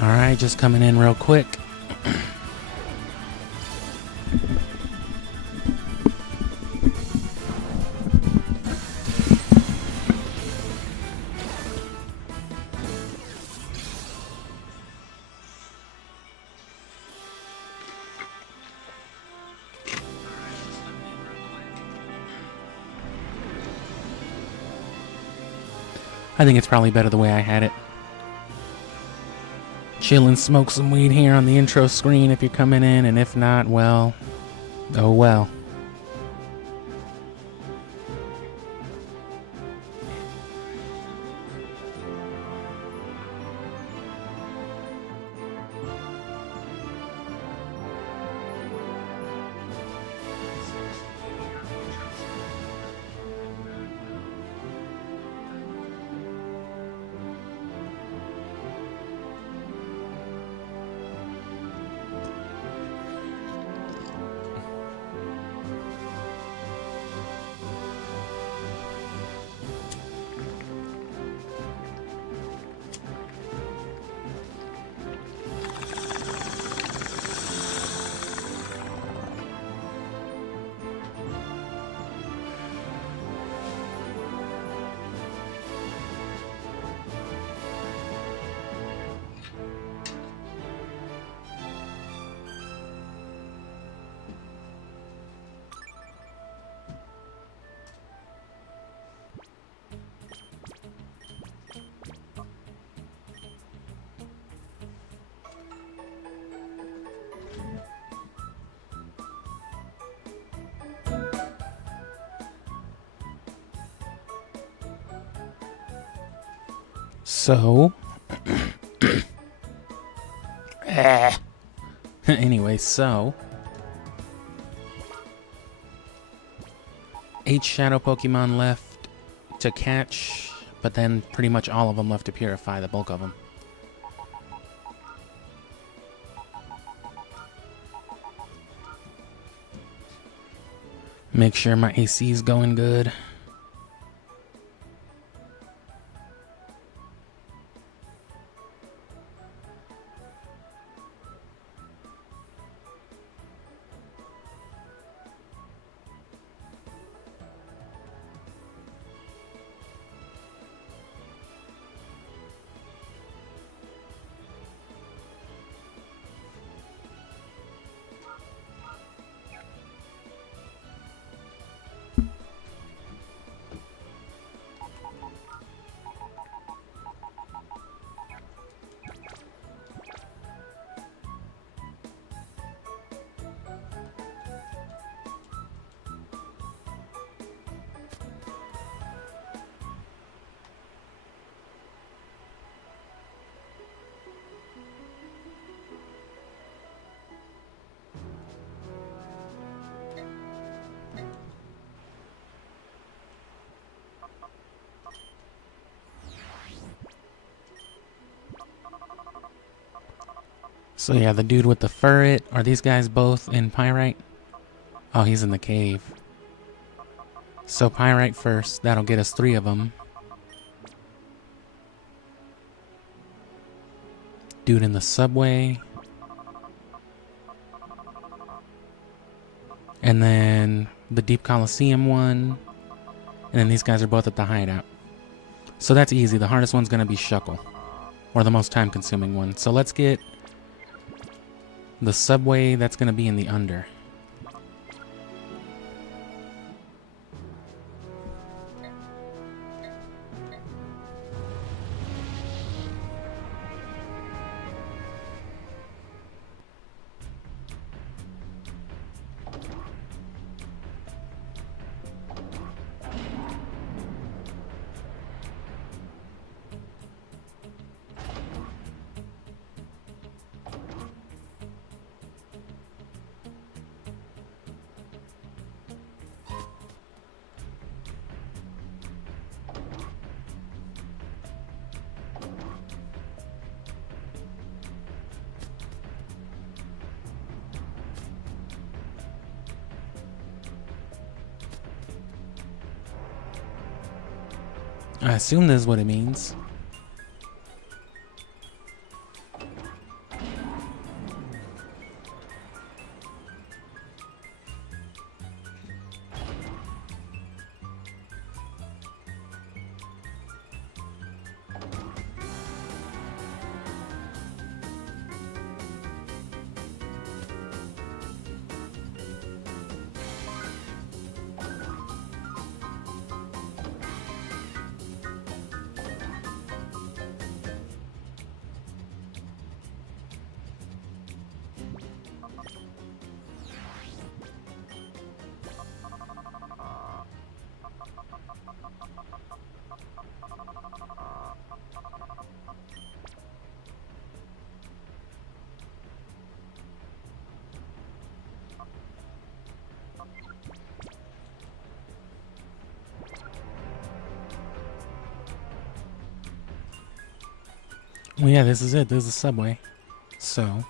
Alright, just coming in real quick. I think it's probably better the way I had it. Chill and smoke some weed here on the intro screen if you're coming in, and if not, well, oh well. So, anyway, so 8 shadow Pokemon left to catch, but then pretty much all of them left to purify, the bulk of them. Make sure my AC is going good. So yeah, the dude with the ferret, are these guys both in Pyrite? Oh, he's in the cave. So Pyrite first, that'll get us 3 of them. Dude in the subway. And then the Deep Colosseum one. And then these guys are both at the hideout. So that's easy. The hardest one's going to be Shuckle. Or the most time-consuming one. So let's get the subway. That's going to be in the under. I assume this is what it means. Well, yeah, this is it. This is the subway. So...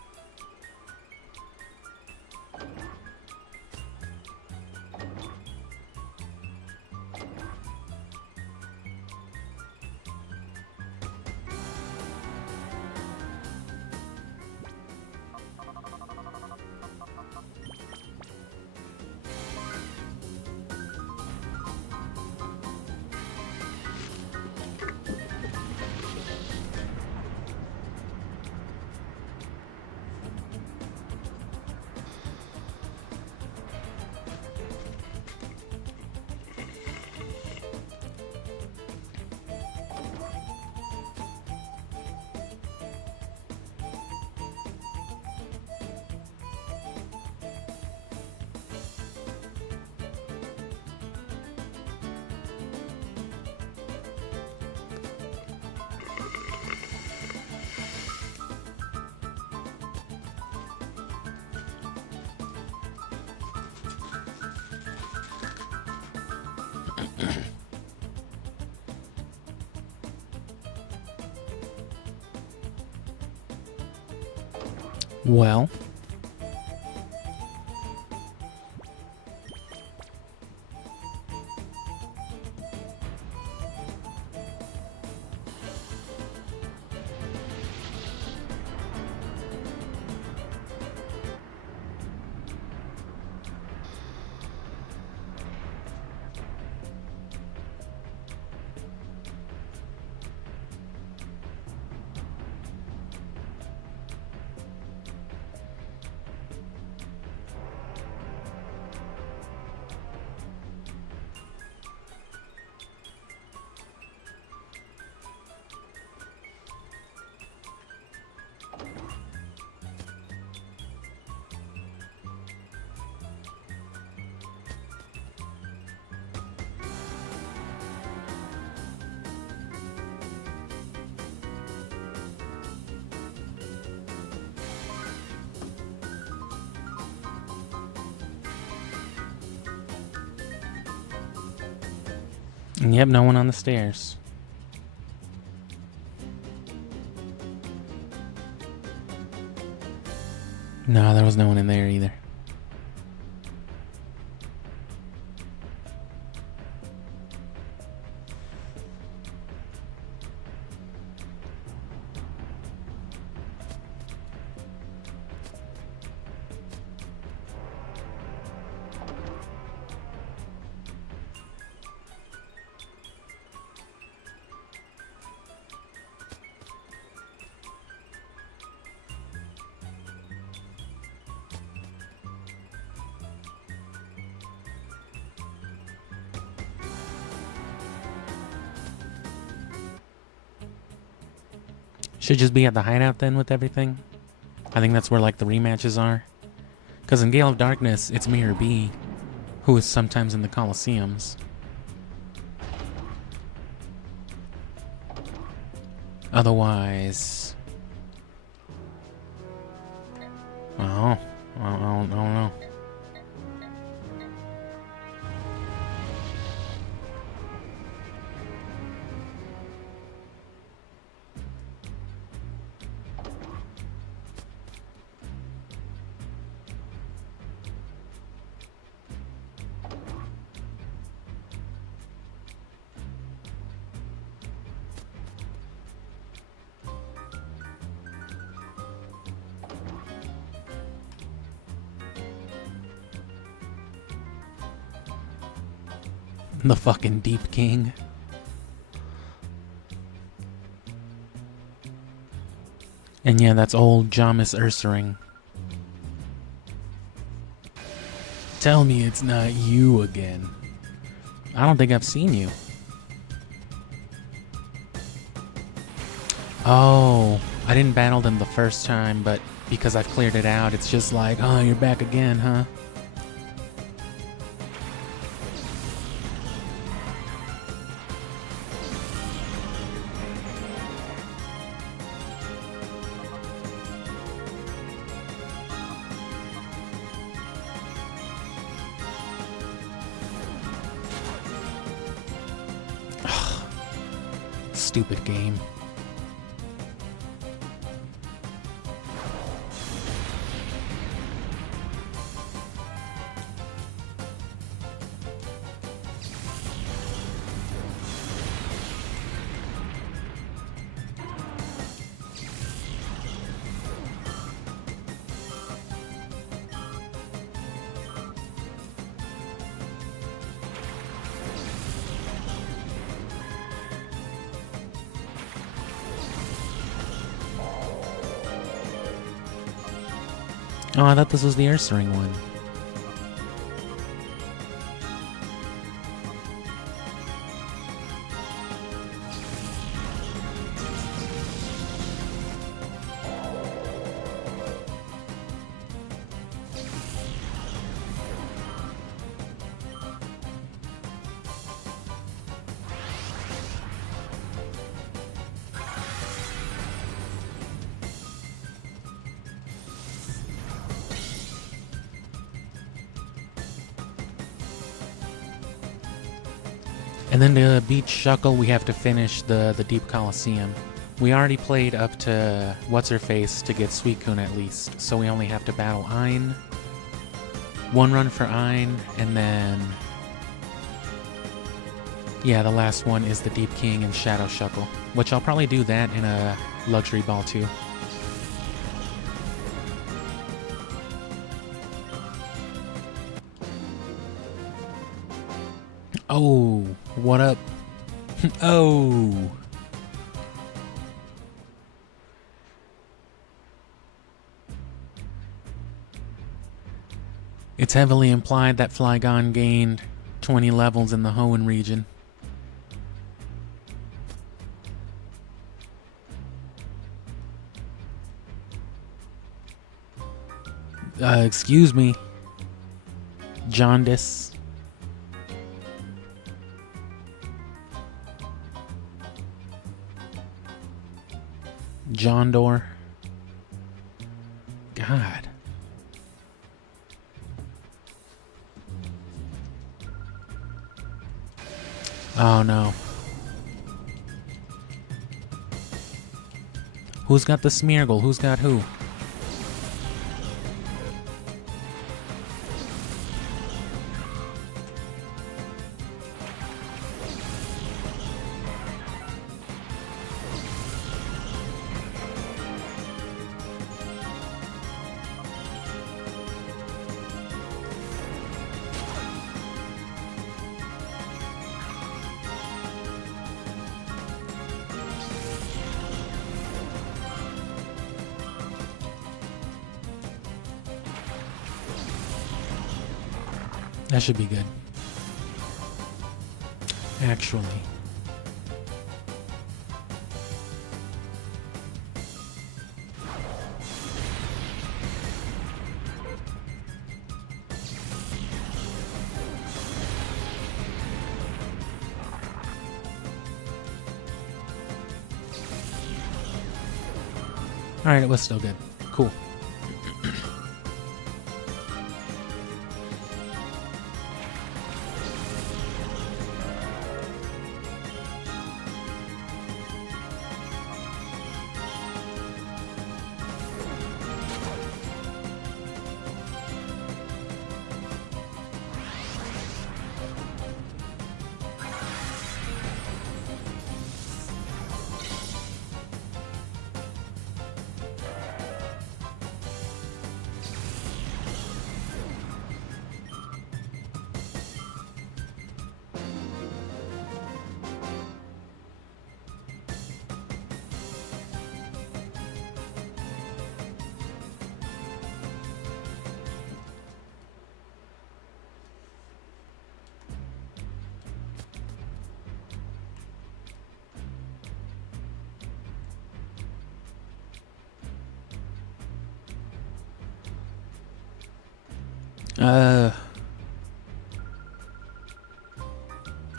Well... Yep, no one on the stairs. No, there was no one in there either. Should just be at the hideout then with everything. I think that's where like the rematches are. Because in Gale of Darkness, it's Mirror B, who is sometimes in the Colosseums. Otherwise... Oh, I don't know. The fucking Deep King. And yeah, that's old Jamis Ursaring. Tell me it's not you again. I don't think I've seen you. Oh, I didn't battle them the first time, but because I've cleared it out, it's just like, oh, you're back again, huh? Stupid game. Oh, I thought this was the Ursaring one. And then to beat Shuckle, we have to finish the Deep Colosseum. We already played up to What's-Her-Face to get Suicune at least, so we only have to battle Ein. One run for Ein, and then... yeah, the last one is the Deep King and Shadow Shuckle, which I'll probably do that in a Luxury Ball too. Oh, what up? Oh! It's heavily implied that Flygon gained 20 levels in the Hoenn region. Excuse me. Jaundice. Jondor. God. Oh no. Who's got the Smeargle? Who's got who? That should be good. Actually. Alright, it was still good. Cool.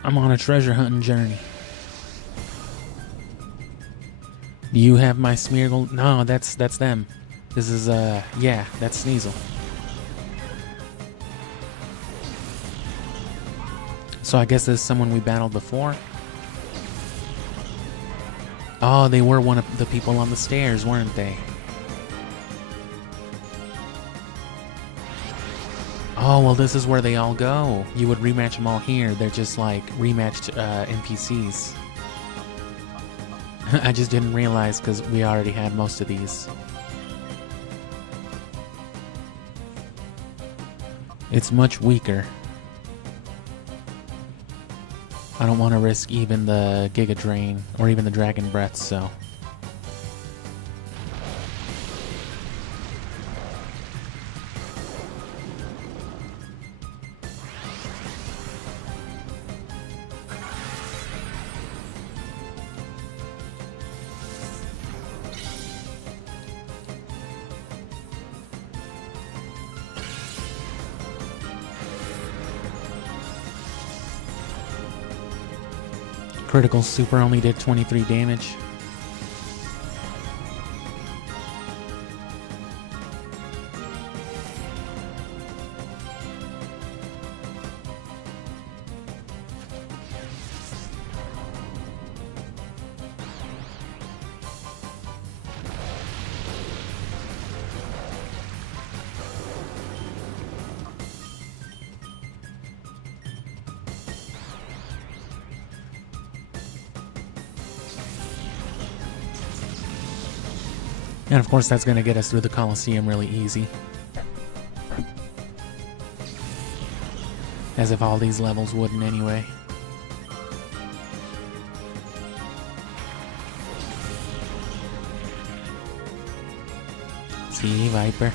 I'm on a treasure hunting journey. Do you have my Smeargle? No, that's them. This is, yeah, that's Sneasel. So I guess this is someone we battled before. Oh, they were one of the people on the stairs, weren't they? Oh, well, this is where they all go. You would rematch them all here. They're just like rematched NPCs. I just didn't realize because we already had most of these. It's much weaker. I don't want to risk even the Giga Drain or even the Dragon Breath, so... Critical super only did 23 damage. And of course that's going to get us through the Colosseum really easy. As if all these levels wouldn't anyway. See, Viper.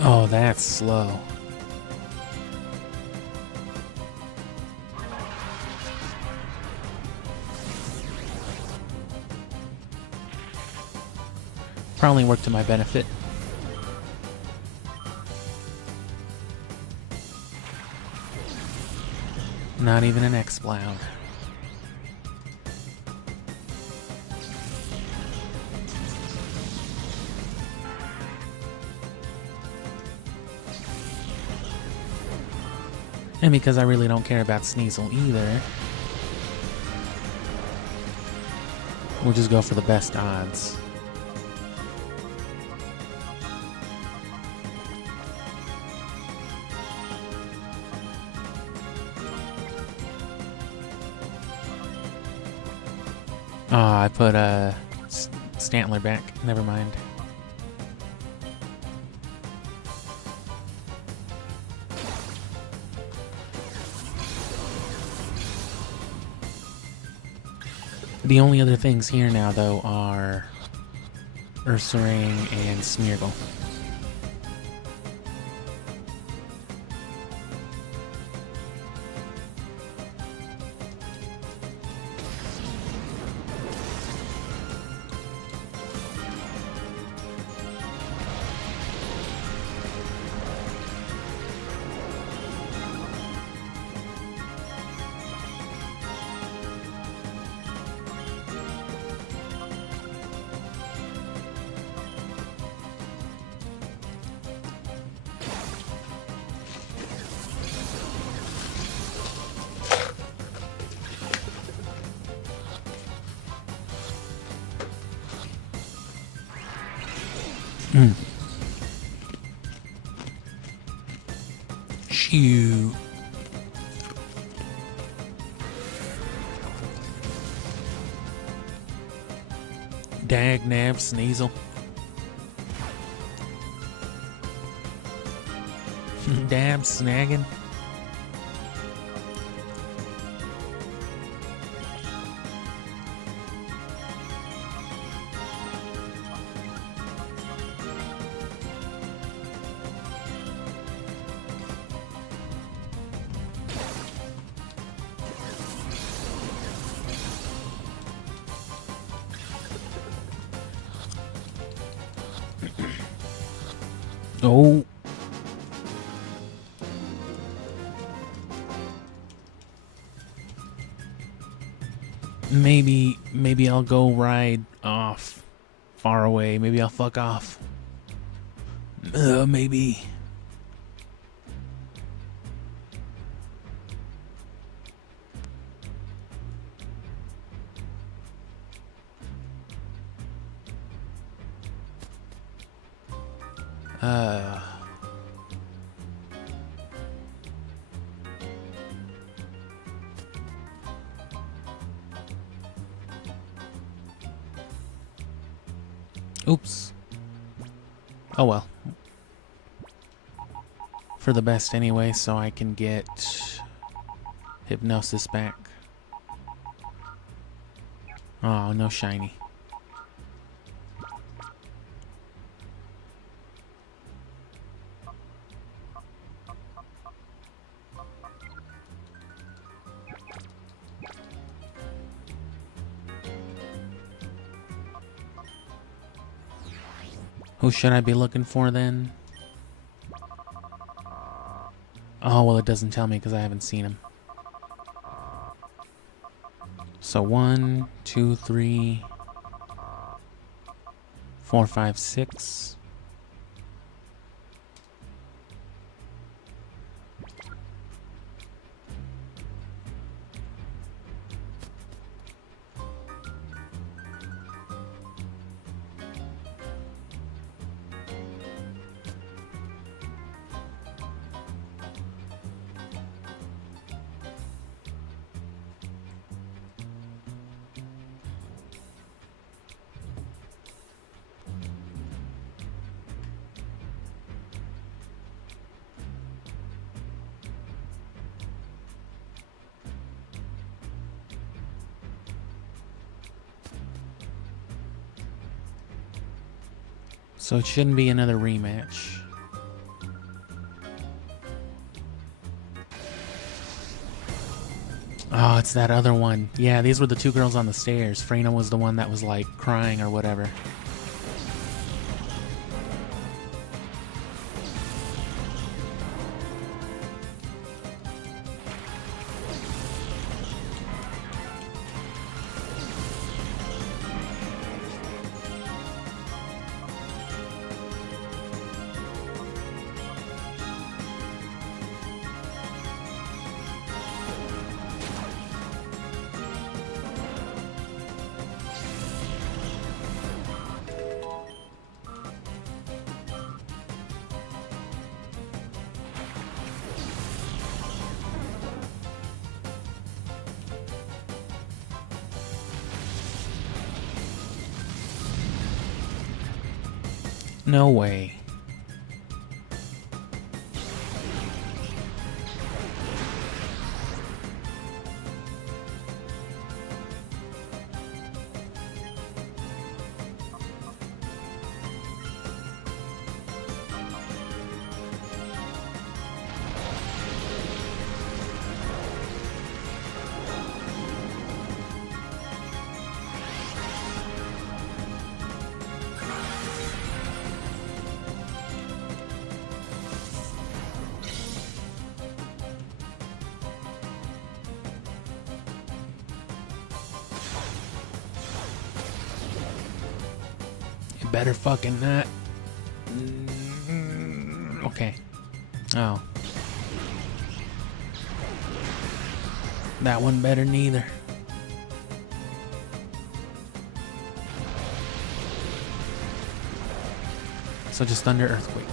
Oh, that's slow. Probably worked to my benefit. Not even an X-Plow. And because I really don't care about Sneasel either, we'll just go for the best odds. Oh, I put a Stantler back. Never mind. The only other things here now, though, are Ursaring and Smeargle. Shoot. Dag nab Sneasel. Dab snagging. Oh. Maybe I'll go ride off far away. Maybe I'll fuck off. Maybe. Oops. Oh well. For the best anyway, so I can get hypnosis back. Oh, no shiny. Who should I be looking for then? Oh, well, it doesn't tell me because I haven't seen him. So 1, 2, 3, 4, 5, 6. So it shouldn't be another rematch. Oh, it's that other one. Yeah, these were the two girls on the stairs. Frena was the one that was like crying or whatever. No way. It better fucking not. Okay. Oh. That one better neither. So just Thunder Earthquake.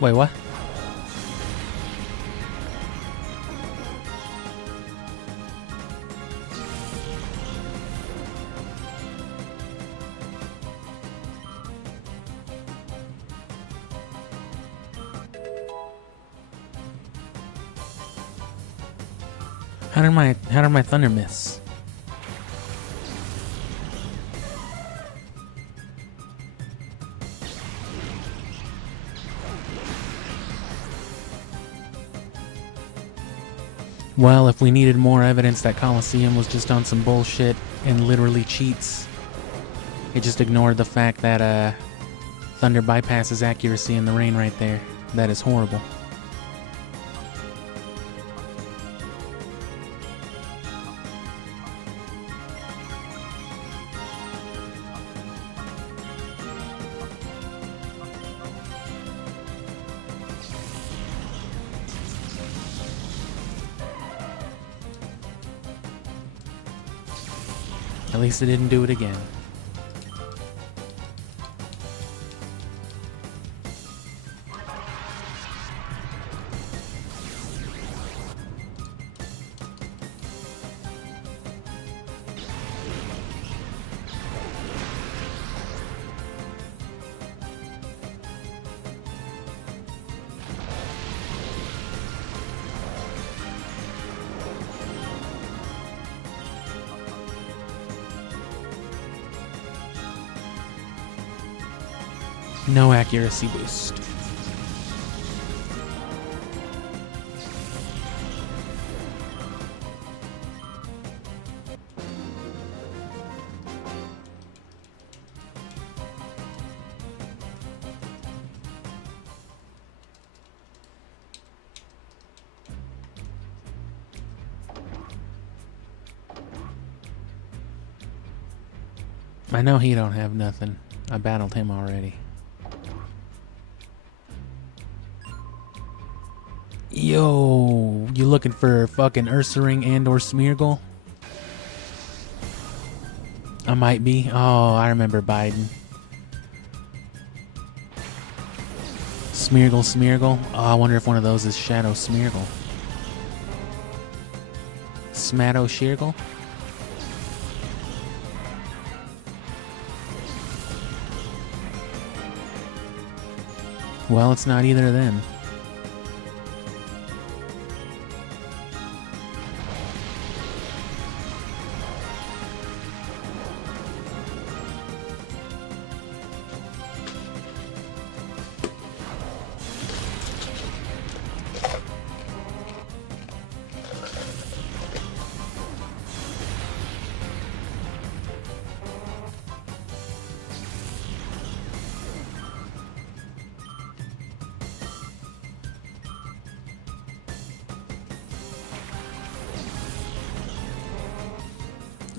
Wait, what? How did my thunder miss? Well, if we needed more evidence that Colosseum was just on some bullshit and literally cheats, it just ignored the fact that Thunder bypasses accuracy in the rain right there. That is horrible. At least it didn't do it again. No accuracy boost. I know he don't have nothing. I battled him already. Yo, you looking for fucking Ursaring and or Smeargle? I might be. Oh, I remember Biden. Smeargle. Oh, I wonder if one of those is Shadow Smeargle. Smatto Sheargle? Well, it's not either of them.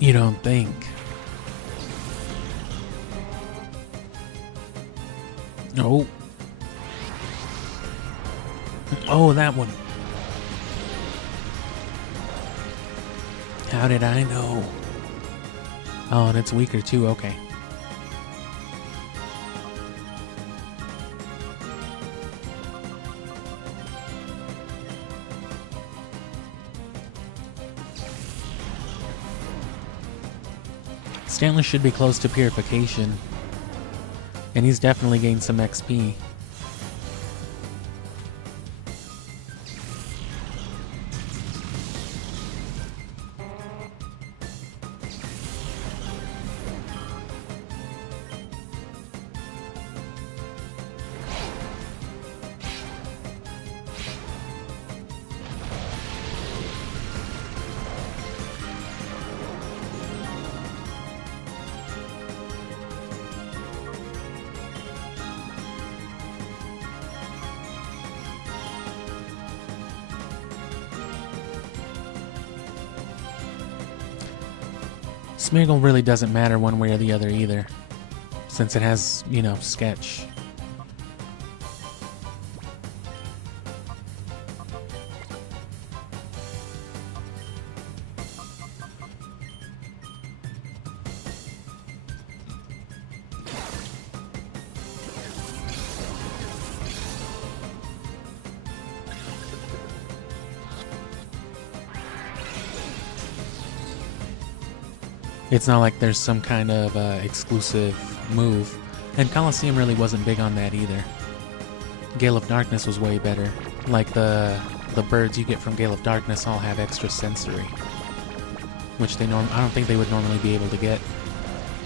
You don't think? Oh. Oh, that one. How did I know? Oh, and it's weaker too, okay. Stanley should be close to purification. And he's definitely gained some XP. Smeargle really doesn't matter one way or the other either, since it has, you know, Sketch. It's not like there's some kind of exclusive move. And Colosseum really wasn't big on that either. Gale of Darkness was way better. Like the birds you get from Gale of Darkness all have extra sensory, which I don't think they would normally be able to get.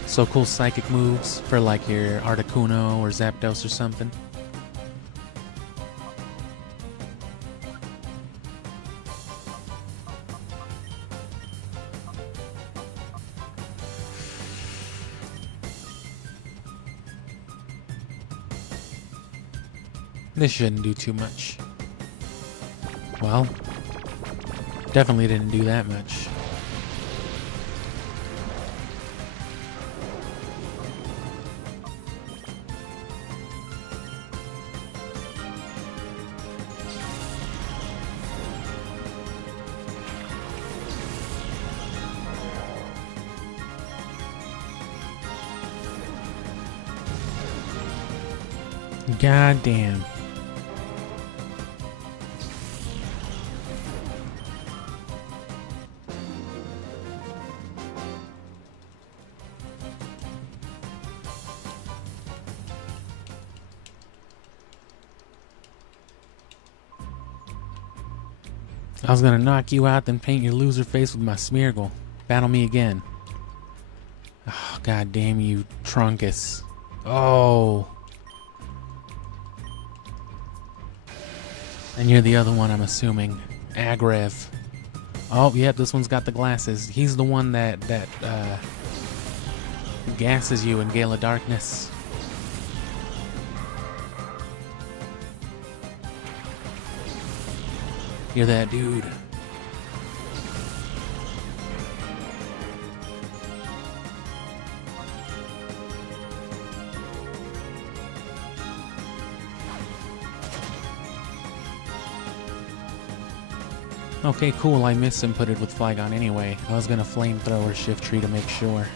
So cool psychic moves for like your Articuno or Zapdos or something. This shouldn't do too much. Well, definitely didn't do that much. God damn. I was gonna knock you out, then paint your loser face with my Smeargle. Battle me again. Oh, god damn you, Trunkus. Oh. And you're the other one, I'm assuming. Agrev. Oh, yep, this one's got the glasses. He's the one that gasses you in Gale of Darkness. You're that dude. Okay, cool. I misinputted with Flygon anyway. I was gonna flamethrower shift tree to make sure.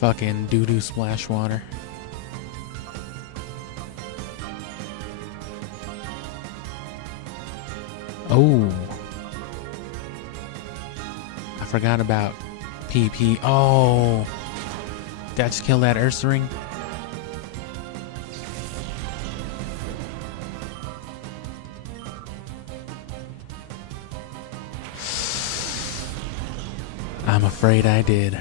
Fucking doo-doo splash water. Oh. I forgot about PP. Oh. Did I just kill that Ursaring? I'm afraid I did.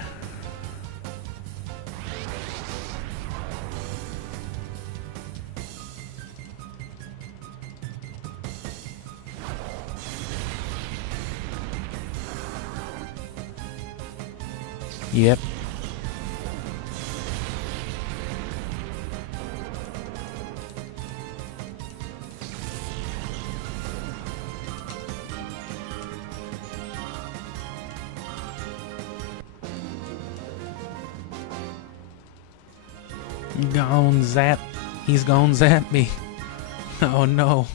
Yep. Gone zap. He's gone zap me. Oh no.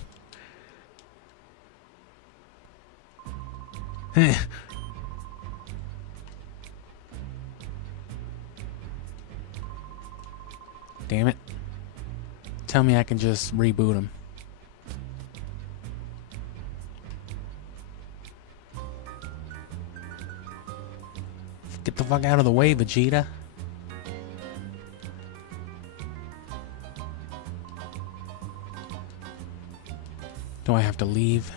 Damn it. Tell me I can just reboot him. Get the fuck out of the way, Vegeta. Do I have to leave?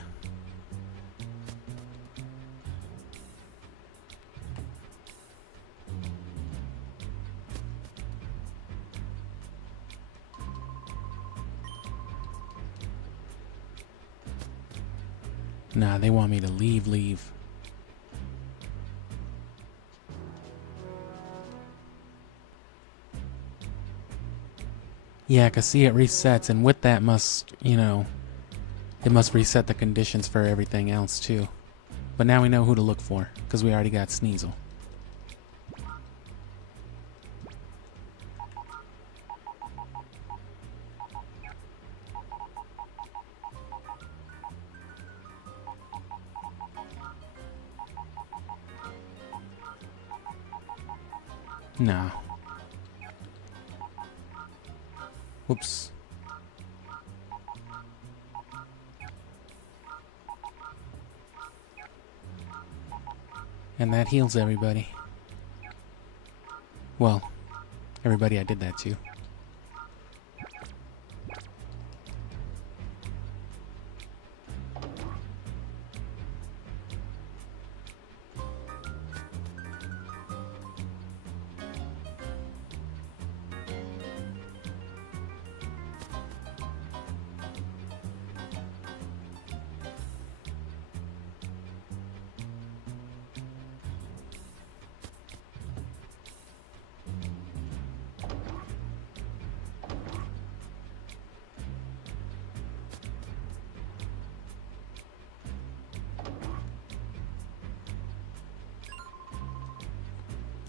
Nah, they want me to leave. Yeah, I can see it resets, and with that must, you know, it must reset the conditions for everything else too. But now we know who to look for, because we already got Sneasel. No. Whoops. And that heals everybody. Well, everybody I did that to.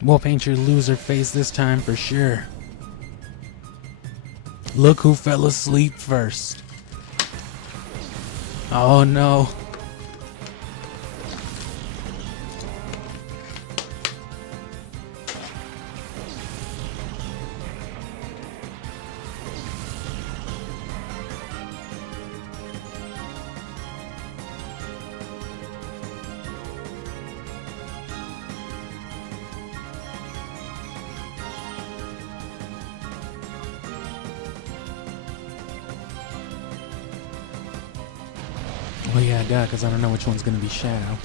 We'll paint your loser face this time for sure. Look who fell asleep first. Oh no. Well, yeah, duh, because I don't know which one's going to be Shadow.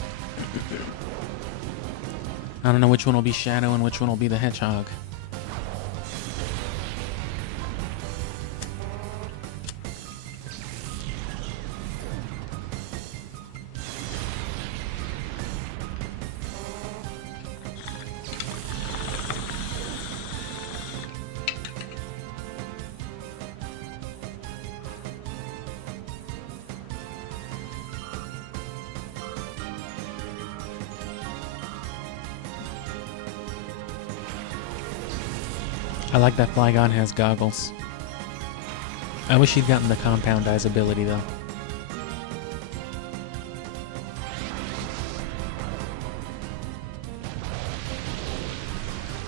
I don't know which one will be Shadow and which one will be the Hedgehog. I like that Flygon has goggles. I wish he'd gotten the Compound Eyes ability, though.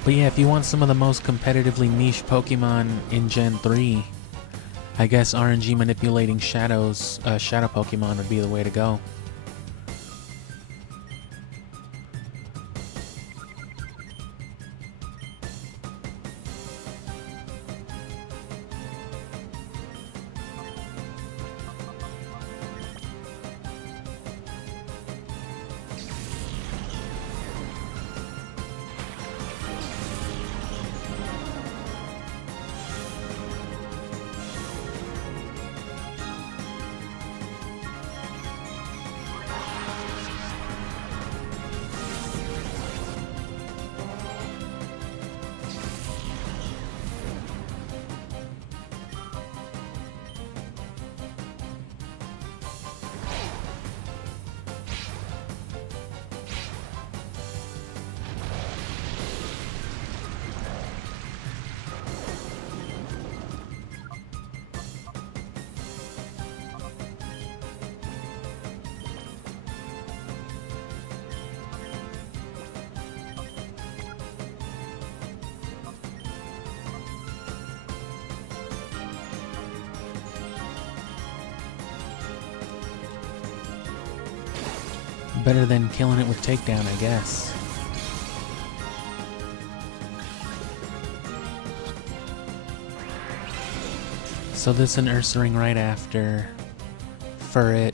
But yeah, if you want some of the most competitively niche Pokemon in Gen 3, I guess RNG manipulating Shadow Pokemon would be the way to go. Better than killing it with Takedown, I guess. So this an Ursaring right after. Furret.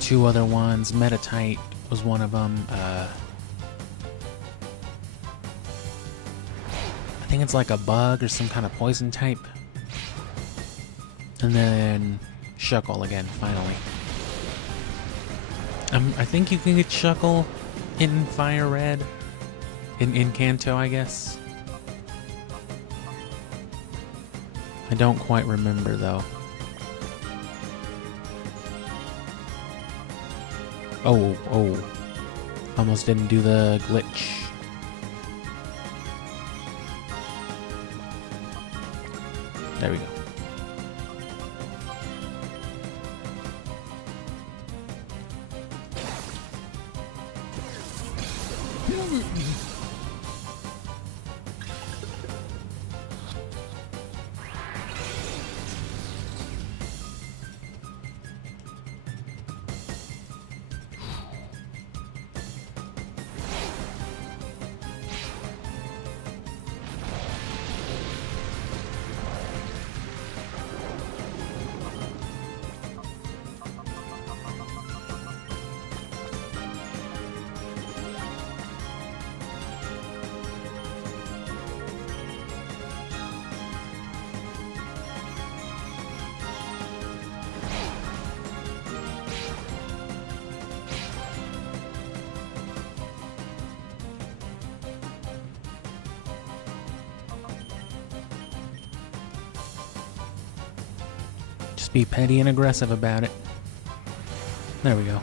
Two other ones. Metatite was one of them. I think it's like a bug or some kind of poison type. And then Shuckle again, finally. I think you can get Shuckle in Fire Red. In Kanto, I guess. I don't quite remember, though. Oh. Almost didn't do the glitch. There we go. Just be petty and aggressive about it. There we go.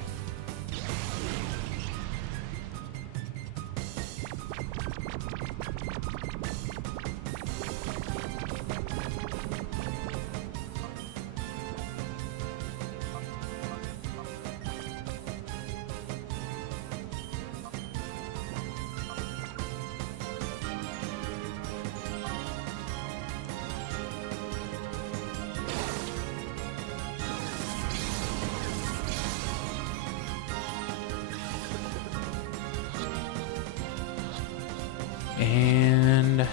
And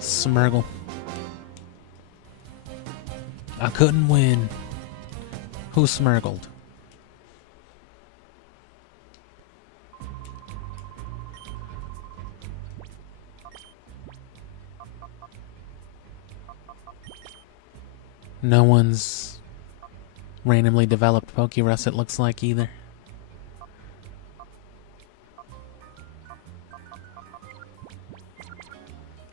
Smeargle. I couldn't win. Who smurgled? No one's randomly developed Pokerus, it looks like, either.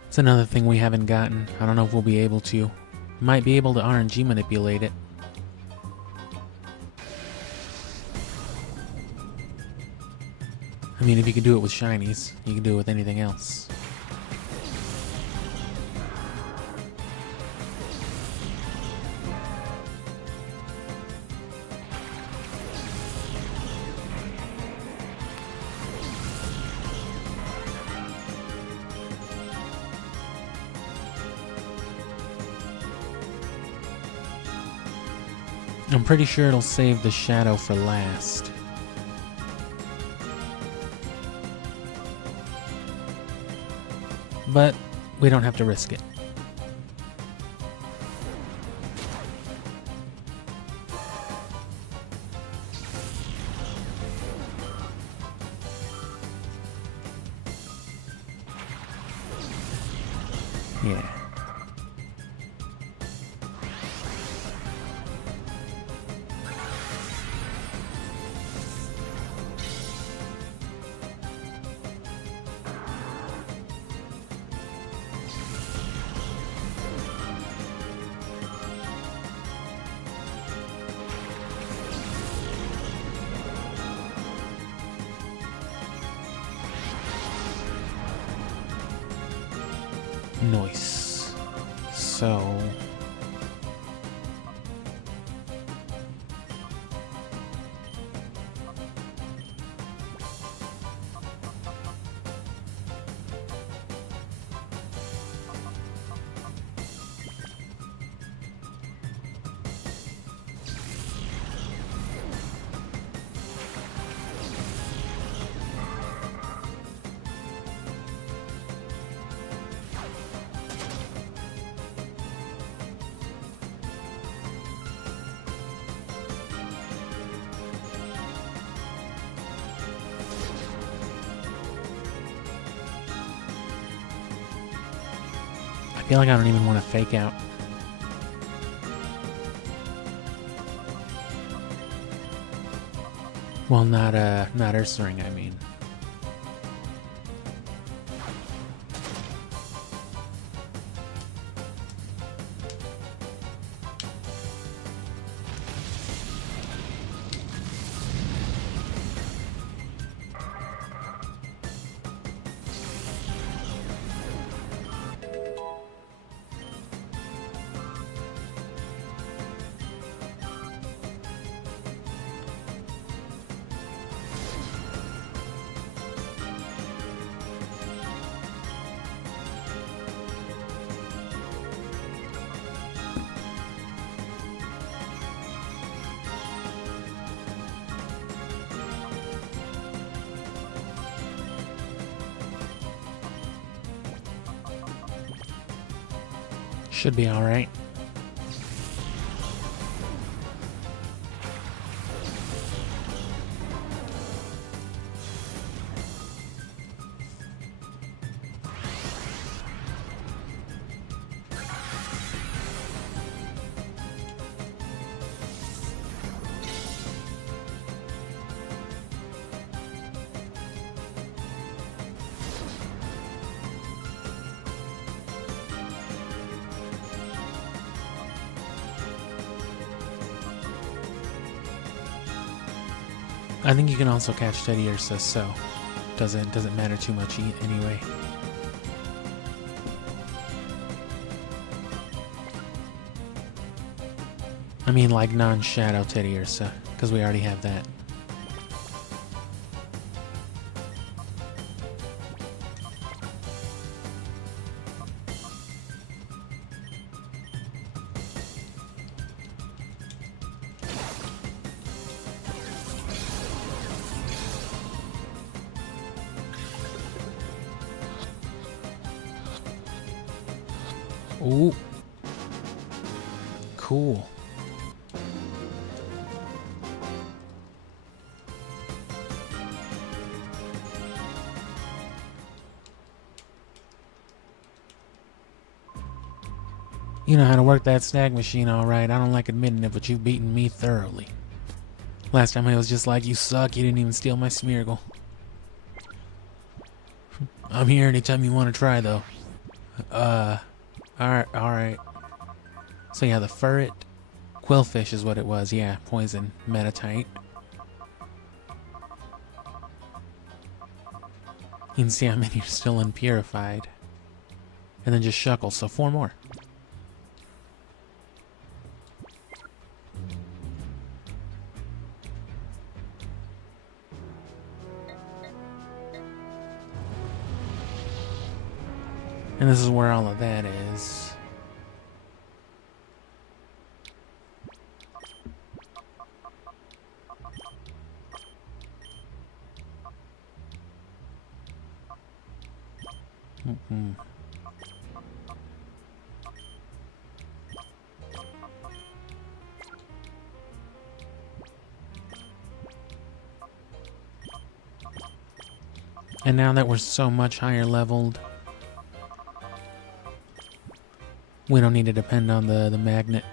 It's another thing we haven't gotten. I don't know if we'll be able to. Might be able to RNG manipulate it. I mean, if you can do it with shinies, you can do it with anything else. I'm pretty sure it'll save the shadow for last. But we don't have to risk it. Yeah. Nice. So... I feel like I don't even want to fake out. Well, not Ursaring, I mean. Should be alright. I think you can also catch Teddy Ursa, so doesn't matter too much anyway. I mean, like non-shadow Teddy Ursa, because we already have that. Ooh. cool. You know how to work that snag machine all right. I don't like admitting it, but you've beaten me thoroughly. Last time I was just like, you suck, you didn't even steal my smeargle. I'm here anytime you want to try, though. Alright. So yeah, the ferret. Quillfish is what it was, yeah. Poison. Metatite. You can see how many are still unpurified. And then just shuckle, so 4 more. And this is where all of that is. And now that we're so much higher leveled, we don't need to depend on the magnet.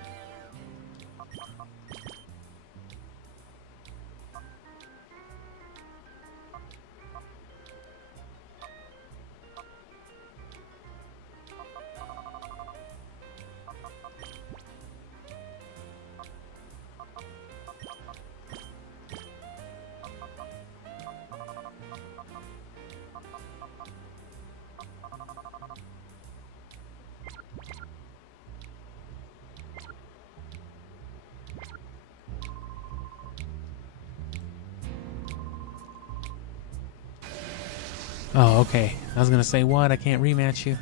Oh, okay. I was gonna say, what? I can't rematch you?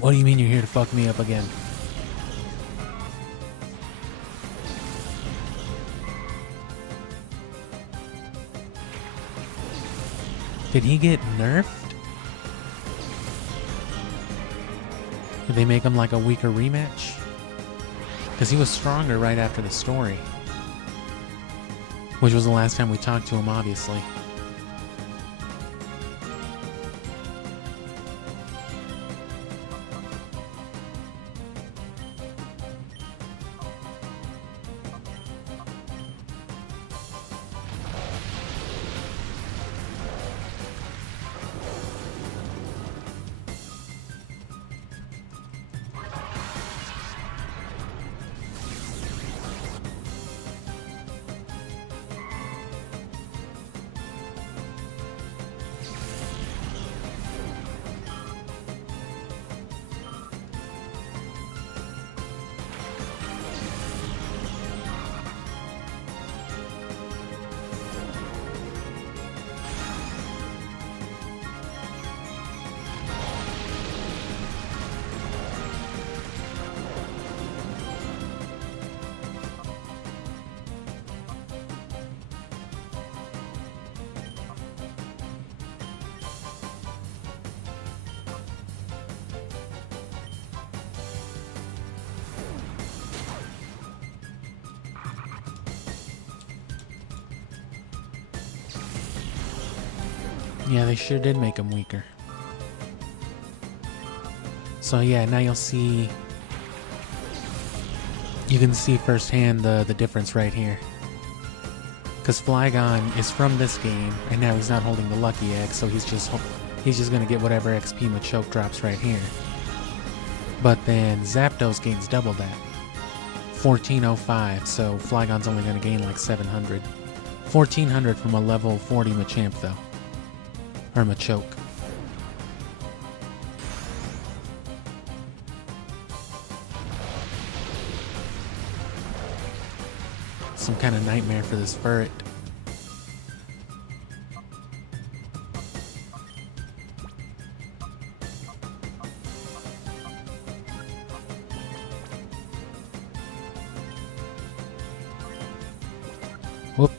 What do you mean you're here to fuck me up again? Did he get nerfed? Did they make him like a weaker rematch? Because he was stronger right after the story. Which was the last time we talked to him, obviously. Yeah, they sure did make him weaker. So yeah, now you'll see... You can see firsthand the difference right here. Because Flygon is from this game, and now he's not holding the Lucky Egg, so he's just gonna get whatever XP Machoke drops right here. But then Zapdos gains double that. 1405, so Flygon's only gonna gain like 700. 1400 from a level 40 Machamp though. Or Machoke. Some kind of nightmare for this ferret. Whoop.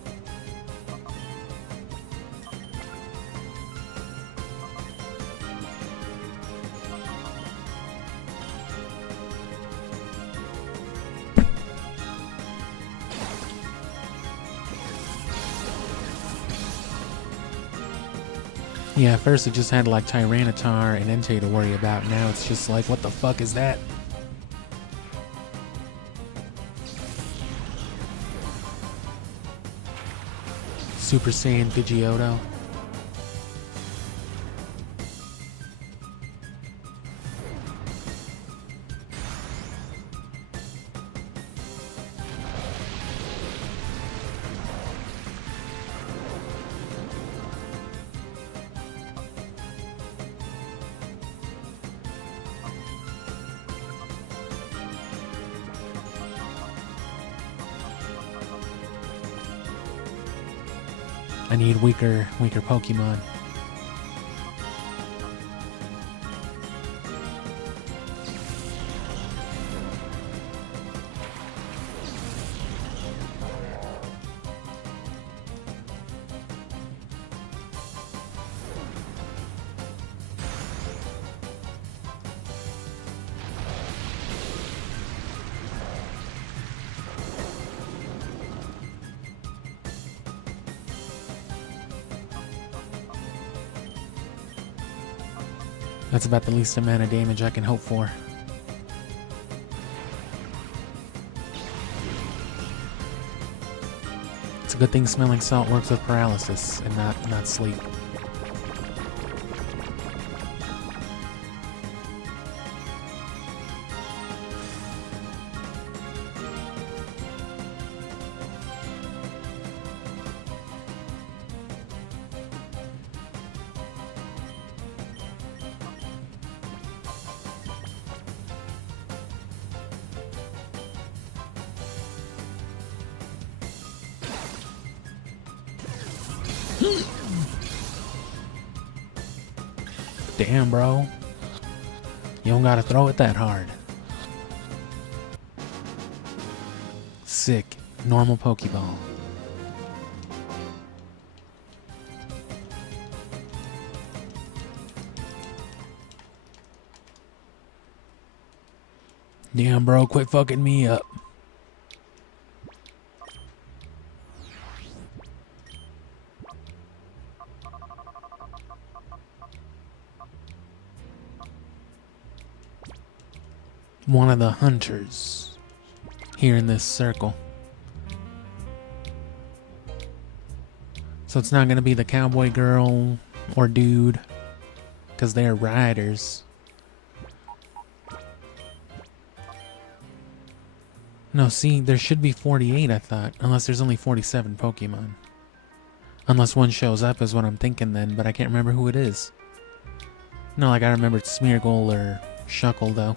Yeah, at first it just had like Tyranitar and Entei to worry about. Now it's just like, what the fuck is that? Super Saiyan Pidgeotto. I need weaker Pokemon. That's about the least amount of damage I can hope for. It's a good thing smelling salt works with paralysis and not sleep. Damn, bro. You don't gotta throw it that hard. Sick. Normal Pokeball. Damn, bro. Quit fucking me up. One of the hunters here in this circle. So it's not going to be the cowboy girl or dude, because they're riders. No, see, there should be 48, I thought, unless there's only 47 Pokemon. Unless one shows up is what I'm thinking then, but I can't remember who it is. No, like I remembered Smeargle or Shuckle, though.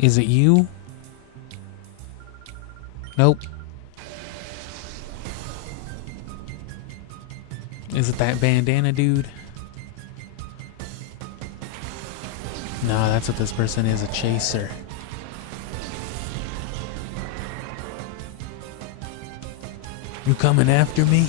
Is it you? Nope. Is it that bandana dude? Nah, that's what this person is, a chaser. You coming after me?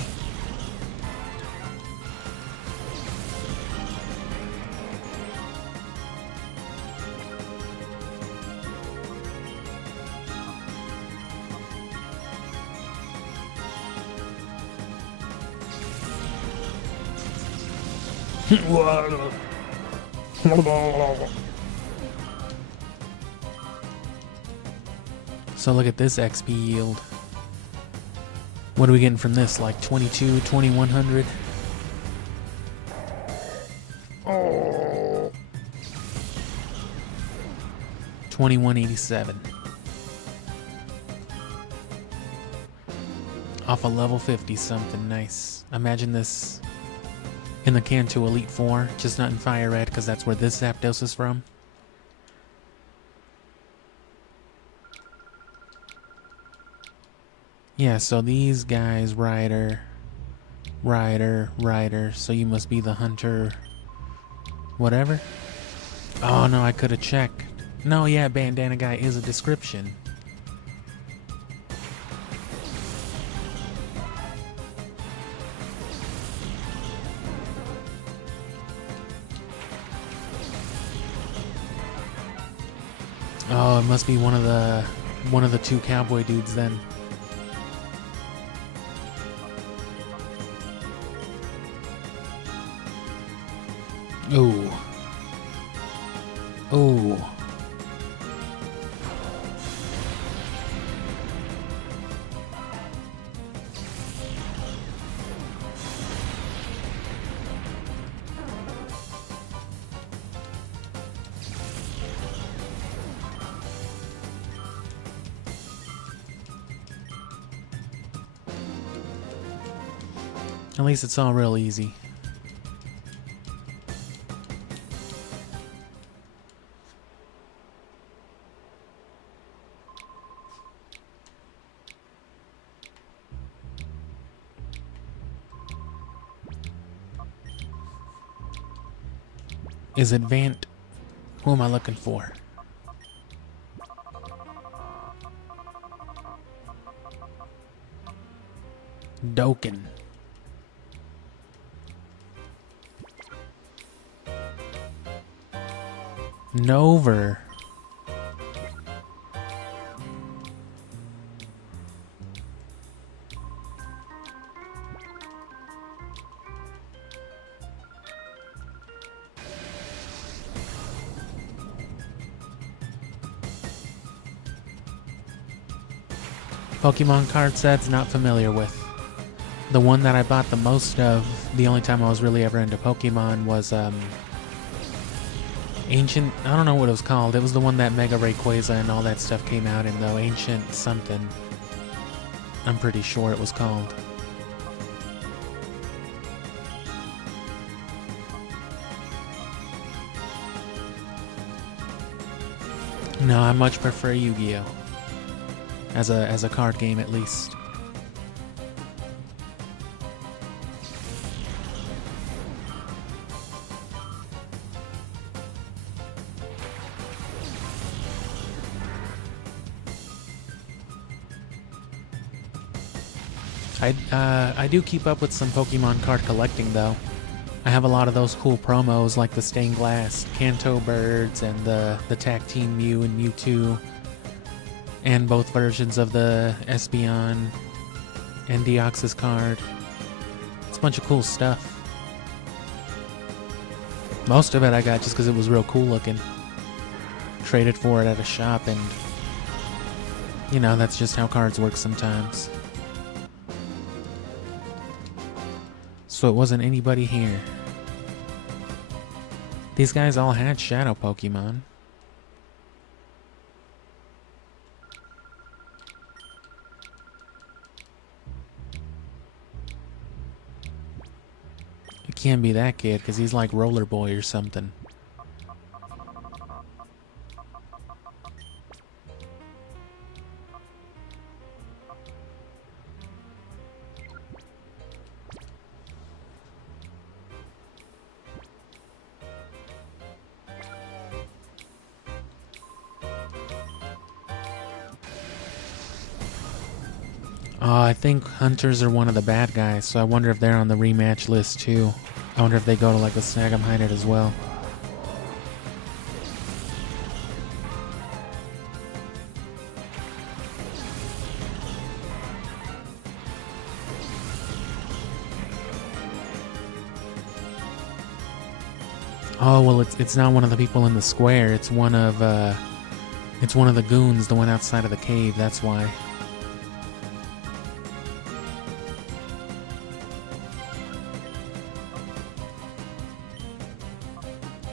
So look at this XP yield. What are we getting from this? Like 22, 2100? Oh. 2187. Off a level 50 something nice. Imagine this in the Kanto Elite Four, just not in Fire Red, because that's where this Zapdos is from. Yeah, so these guys, Rider, so you must be the hunter, whatever. Oh no, I could have checked. No, yeah, bandana guy is a description. Oh, it must be one of the two cowboy dudes then. Ooh. Ooh. At least it's all real easy. Is it Vant? Who am I looking for? Doken. Nover. Pokemon card sets, not familiar with. The one that I bought the most of, the only time I was really ever into Pokemon was, Ancient, I don't know what it was called. It was the one that Mega Rayquaza and all that stuff came out in, though. Ancient something. I'm pretty sure it was called. No, I much prefer Yu-Gi-Oh! As a card game, at least. I do keep up with some Pokemon card collecting, though. I have a lot of those cool promos, like the stained glass Kanto birds and the Tag Team Mew and Mewtwo, and both versions of the Espeon and Deoxys card. It's a bunch of cool stuff. Most of it I got just because it was real cool looking. Traded for it at a shop, and you know, that's just how cards work sometimes. So it wasn't anybody here. These guys all had shadow Pokemon. It can't be that kid, because he's like Roller Boy or something. I think hunters are one of the bad guys, so I wonder if they're on the rematch list too. I wonder if they go to like the Snag 'em Hide It as well. Oh well, it's not one of the people in the square. It's one of the goons, the one outside of the cave. That's why.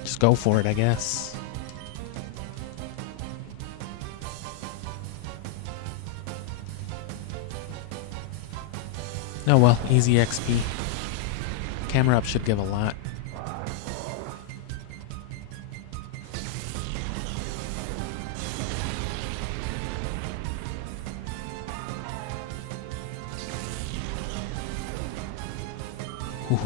Just go for it, I guess. Oh well, easy XP. Camera up should give a lot. Ooh.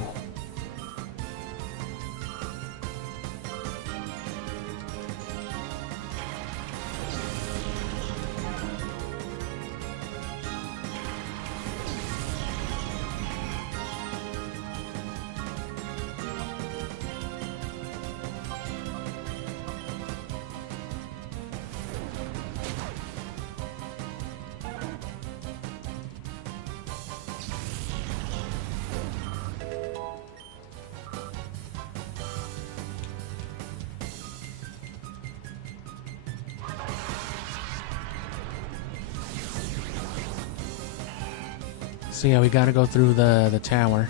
So yeah, we gotta go through the tower.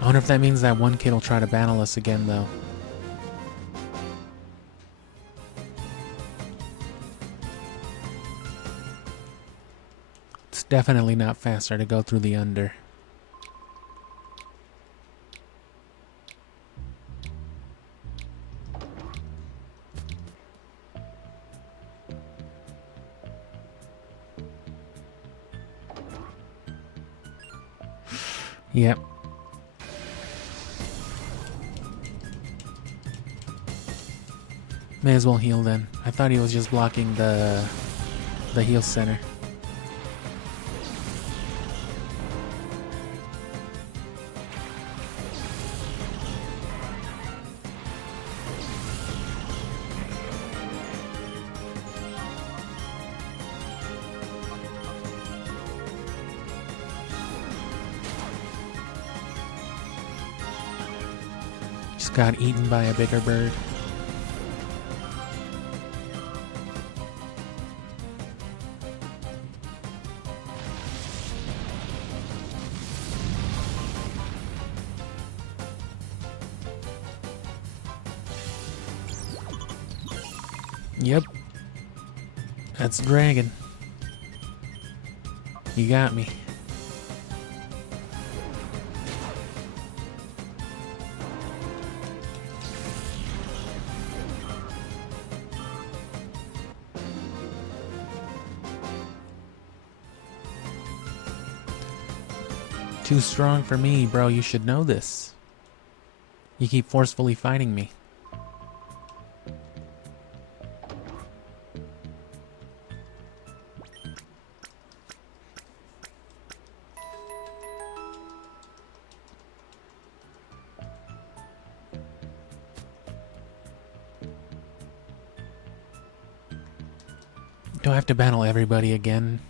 I wonder if that means that one kid will try to battle us again, though. It's definitely not faster to go through the under. Yep. May as well heal then. I thought he was just blocking the heal center. Just got eaten by a bigger bird. Yep. That's a dragon. You got me. Too strong for me, bro. You should know this. You keep forcefully fighting me. Do I have to battle everybody again?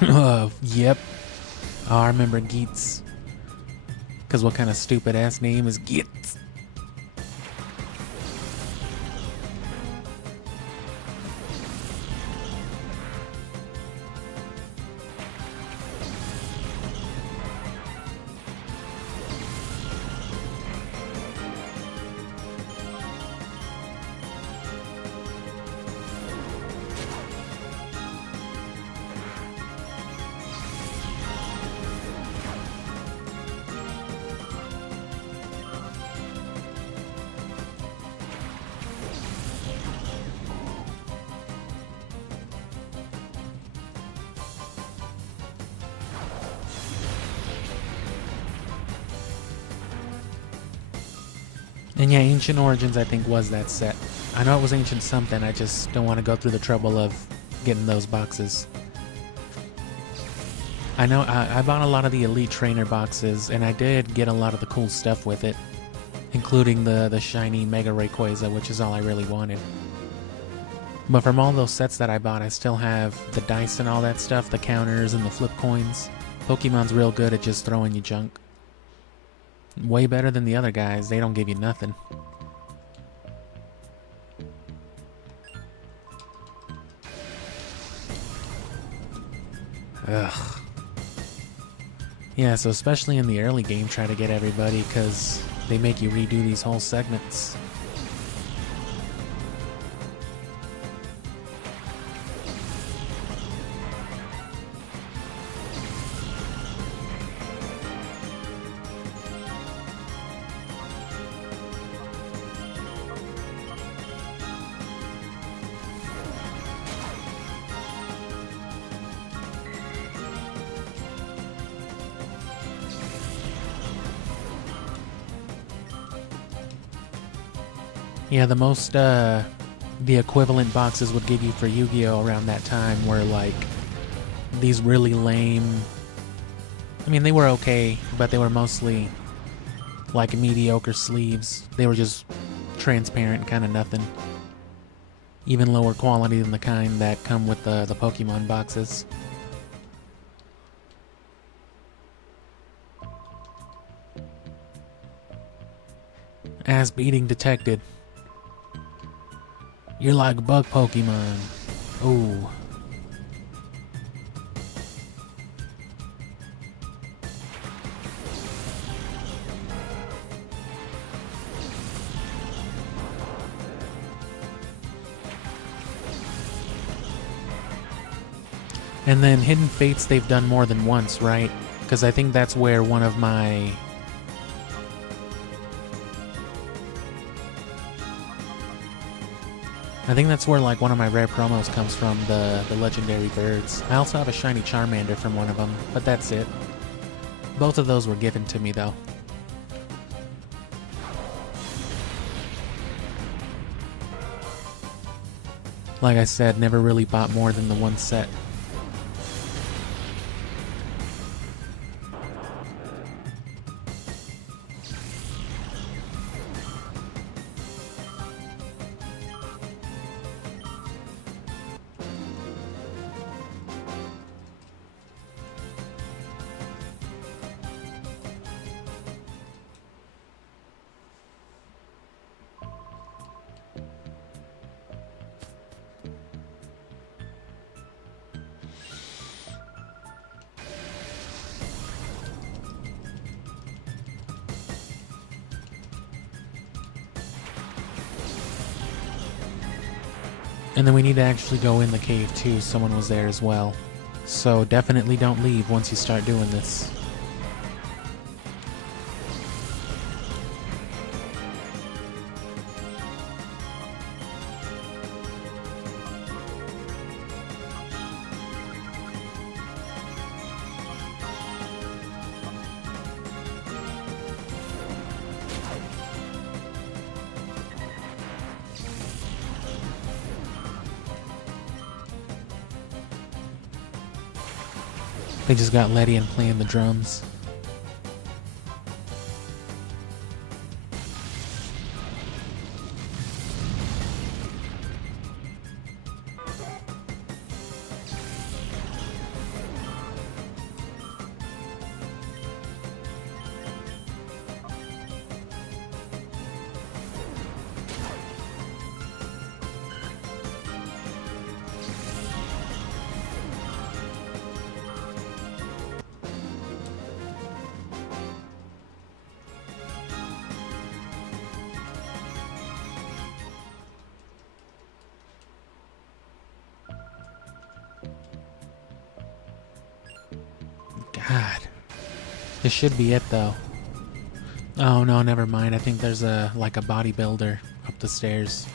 Yep. Oh, I remember Geets. Because what kind of stupid ass name is Geets? And yeah, Ancient Origins I think was that set. I know it was Ancient something, I just don't want to go through the trouble of getting those boxes. I know I bought a lot of the Elite Trainer boxes, and I did get a lot of the cool stuff with it, including the shiny Mega Rayquaza, which is all I really wanted. But from all those sets that I bought, I still have the dice and all that stuff, the counters and the flip coins. Pokemon's real good at just throwing you junk. Way better than the other guys, they don't give you nothing. Ugh. Yeah, so especially in the early game, try to get everybody, because they make you redo these whole segments. Yeah, the most, the equivalent boxes would give you for Yu-Gi-Oh! Around that time were, like, these really lame... I mean, they were okay, but they were mostly, like, mediocre sleeves. They were just transparent, kind of nothing. Even lower quality than the kind that come with the Pokemon boxes. Ass beating detected. You're like bug Pokemon. Ooh. And then Hidden Fates they've done more than once, right? Because I think that's where one of my... I think that's where like one of my rare promos comes from, the legendary birds. I also have a shiny Charmander from one of them, but that's it. Both of those were given to me though. Like I said, never really bought more than the one set. And then we need to actually go in the cave too. Someone was there as well. So definitely don't leave once you start doing this. They just got Letty and playing the drums. God. This should be it though. Oh no, never mind. I think there's a like a bodybuilder up the stairs.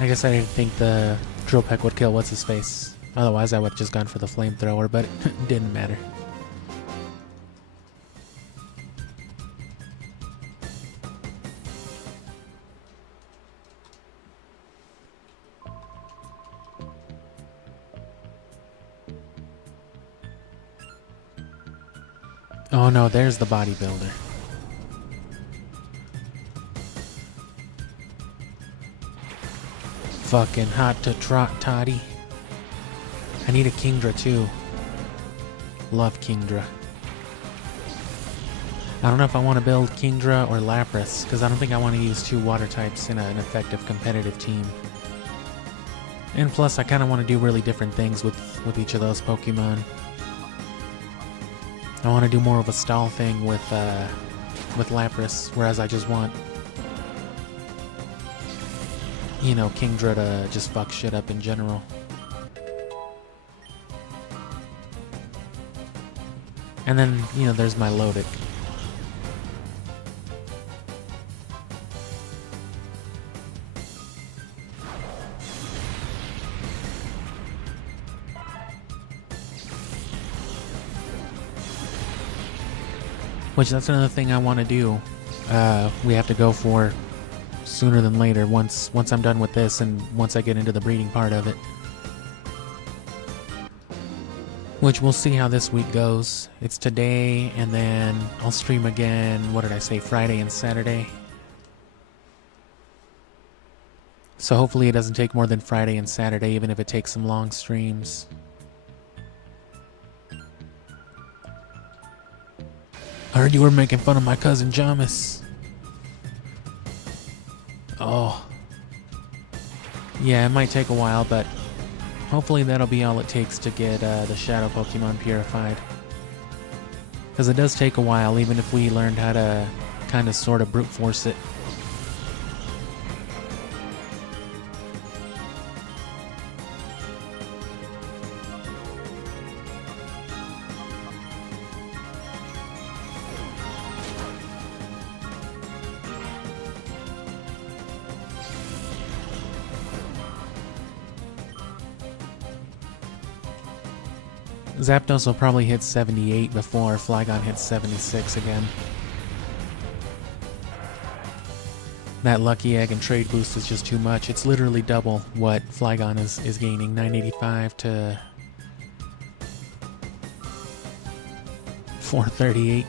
I guess I didn't think the drill peck would kill what's-his-face. Otherwise I would have just gone for the flamethrower, but it didn't matter. Oh no, there's the bodybuilder. Fucking hot to trot, toddy. I need a Kingdra too. Love Kingdra. I don't know if I want to build Kingdra or Lapras, because I don't think I want to use two water types in an effective competitive team. And plus, I kind of want to do really different things with each of those Pokemon. I want to do more of a stall thing with Lapras, whereas I just want, you know, Kingdra to just fuck shit up in general. And then, you know, there's my Lodic. Which, that's another thing I want to do. We have to go for sooner than later, once I'm done with this and once I get into the breeding part of it. which we'll see how this week goes. It's today, and then I'll stream again, what did I say, Friday and Saturday. So hopefully it doesn't take more than Friday and Saturday, even if it takes some long streams. I heard you were making fun of my cousin Jamis. Oh. Yeah, it might take a while, but hopefully that'll be all it takes to get the shadow Pokemon purified. Because it does take a while, even if we learned how to kind of sort of brute force it. Zapdos will probably hit 78 before Flygon hits 76 again. That Lucky Egg and Trade Boost is just too much. It's literally double what Flygon is gaining. 985 to 438.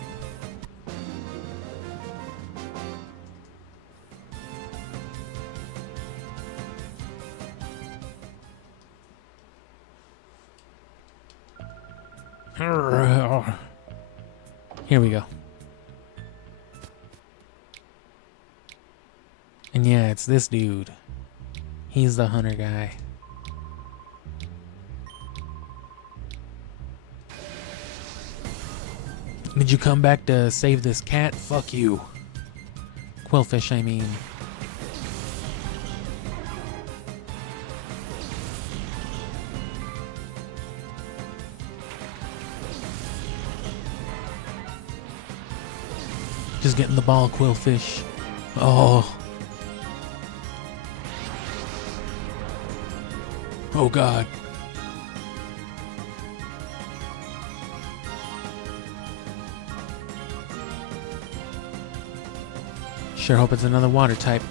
Here we go. And yeah, it's this dude. He's the hunter guy. Did you come back to save this cat? Fuck you. Quillfish, I mean. Just getting the ball, Quillfish. Oh. Oh God. Sure hope it's another water type.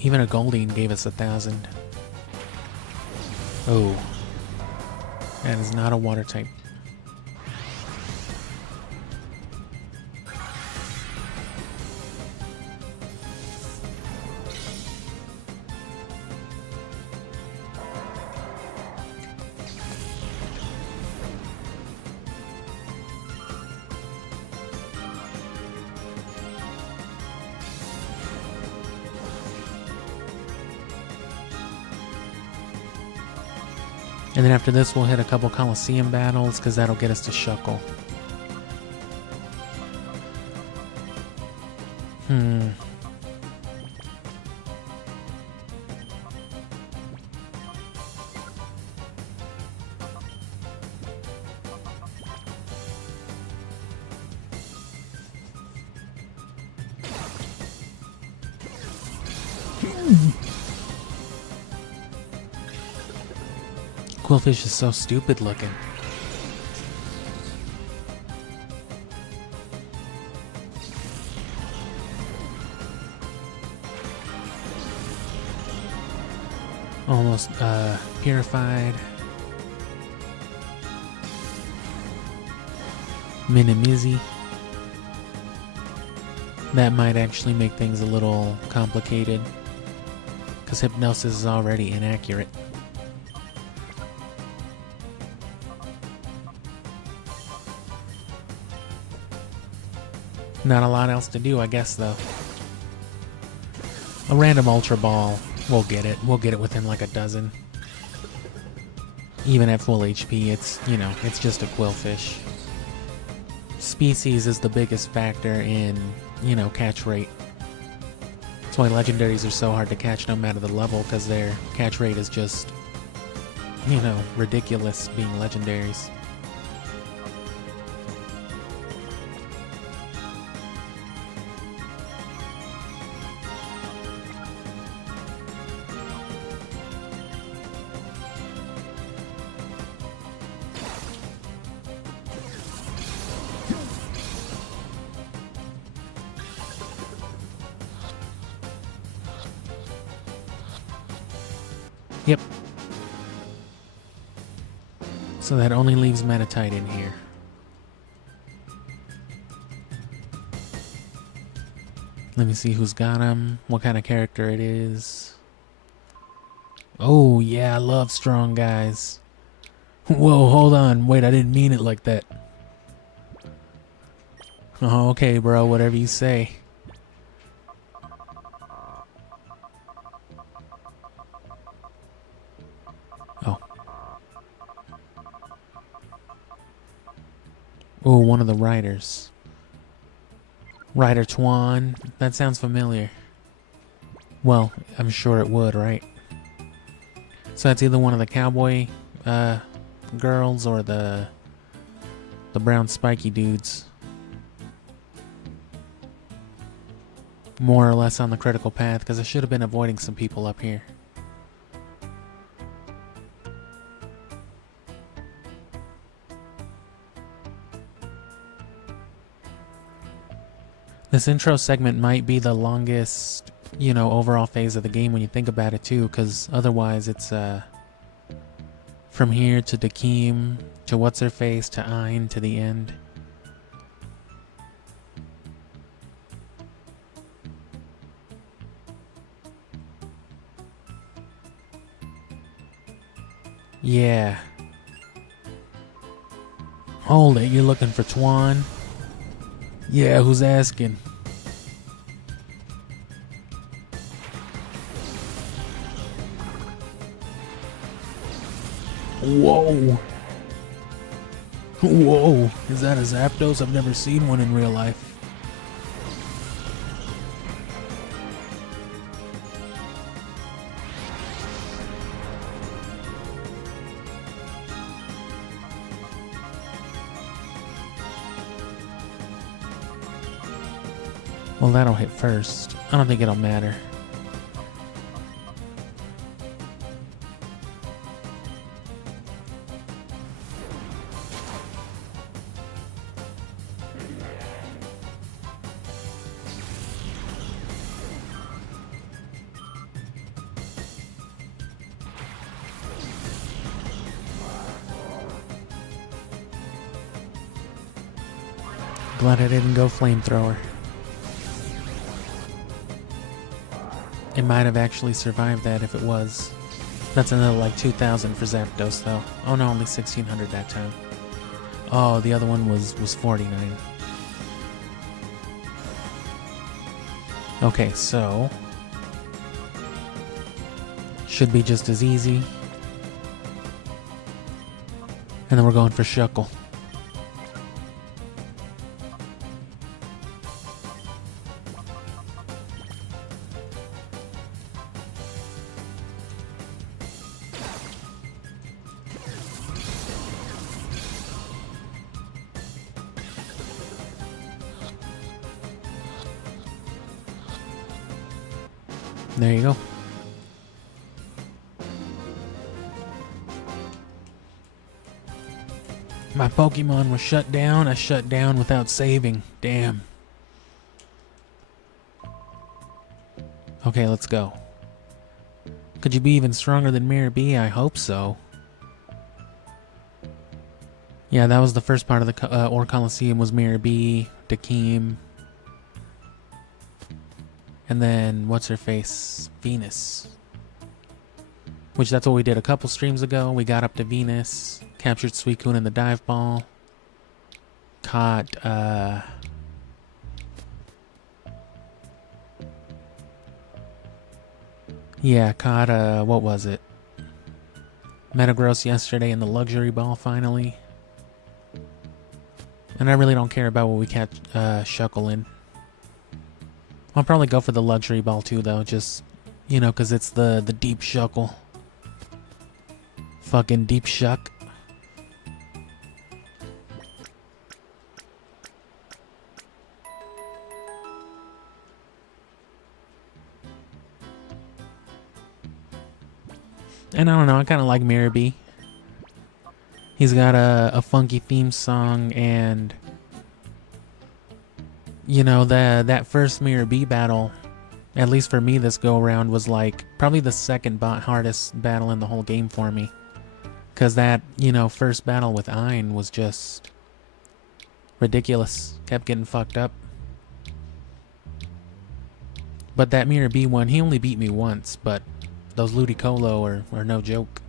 Even a Goldeen gave us 1,000. Oh. That is not a water type. And then after this, we'll hit a couple Colosseum battles, because that'll get us to Shuckle. Quillfish is so stupid looking. Almost purified. Minimizi. That might actually make things a little complicated, because Hypnosis is already inaccurate. Not a lot else to do, I guess, though. A random Ultra Ball, we'll get it. We'll get it within like a dozen. Even at full HP, it's, you know, it's just a Quillfish. Species is the biggest factor in, you know, catch rate. That's why legendaries are so hard to catch no matter the level, because their catch rate is just, you know, ridiculous being legendaries. Yep. So that only leaves Metatite in here. Let me see who's got him, what kind of character it is. Oh, yeah, I love strong guys. Whoa, hold on. Wait, I didn't mean it like that. Oh, okay, bro, whatever you say. Oh. Oh, one of the riders. Rider Tuan. That sounds familiar. Well, I'm sure it would, right? So that's either one of the cowboy girls or the brown spiky dudes. More or less on the critical path, because I should have been avoiding some people up here. This intro segment might be the longest, you know, overall phase of the game when you think about it too, because otherwise it's from here to Dakeem to What's-Her-Face to Ayn to the end. Yeah. Hold it, you're looking for Tuan? Yeah, who's asking? Whoa. Whoa. Is that a Zapdos? I've never seen one in real life. Well, that'll hit first. I don't think it'll matter. Glad I didn't go flamethrower. It might have actually survived that if it was. That's another like 2,000 for Zapdos though. Oh no, only 1,600 that time. Oh, the other one was 49. Okay, so should be just as easy. And then we're going for Shuckle. There you go. My Pokemon was shut down. I shut down without saving. Damn. Okay, let's go. Could you be even stronger than Mirror B? I hope so. Yeah, that was the first part of the Or Colosseum was Mirror B, Dakeem. And then, what's-her-face? Venus. Which, that's what we did a couple streams ago. We got up to Venus, captured Suicune in the dive ball, caught, yeah, caught, what was it? Metagross yesterday in the luxury ball, finally. And I really don't care about what we catch, Shuckle in. I'll probably go for the luxury ball too, though, just, you know, because it's the deep Shuckle. Fucking deep shuck. And I don't know, I kind of like Mirror B. He's got a funky theme song, and you know, that first Mirror B battle, At least for me, this go-around was like probably the second hardest battle in the whole game for me. Because that, first battle with Ein was just ridiculous. Kept getting fucked up. But that Mirror B one, he only beat me once, but those Ludicolo are no joke.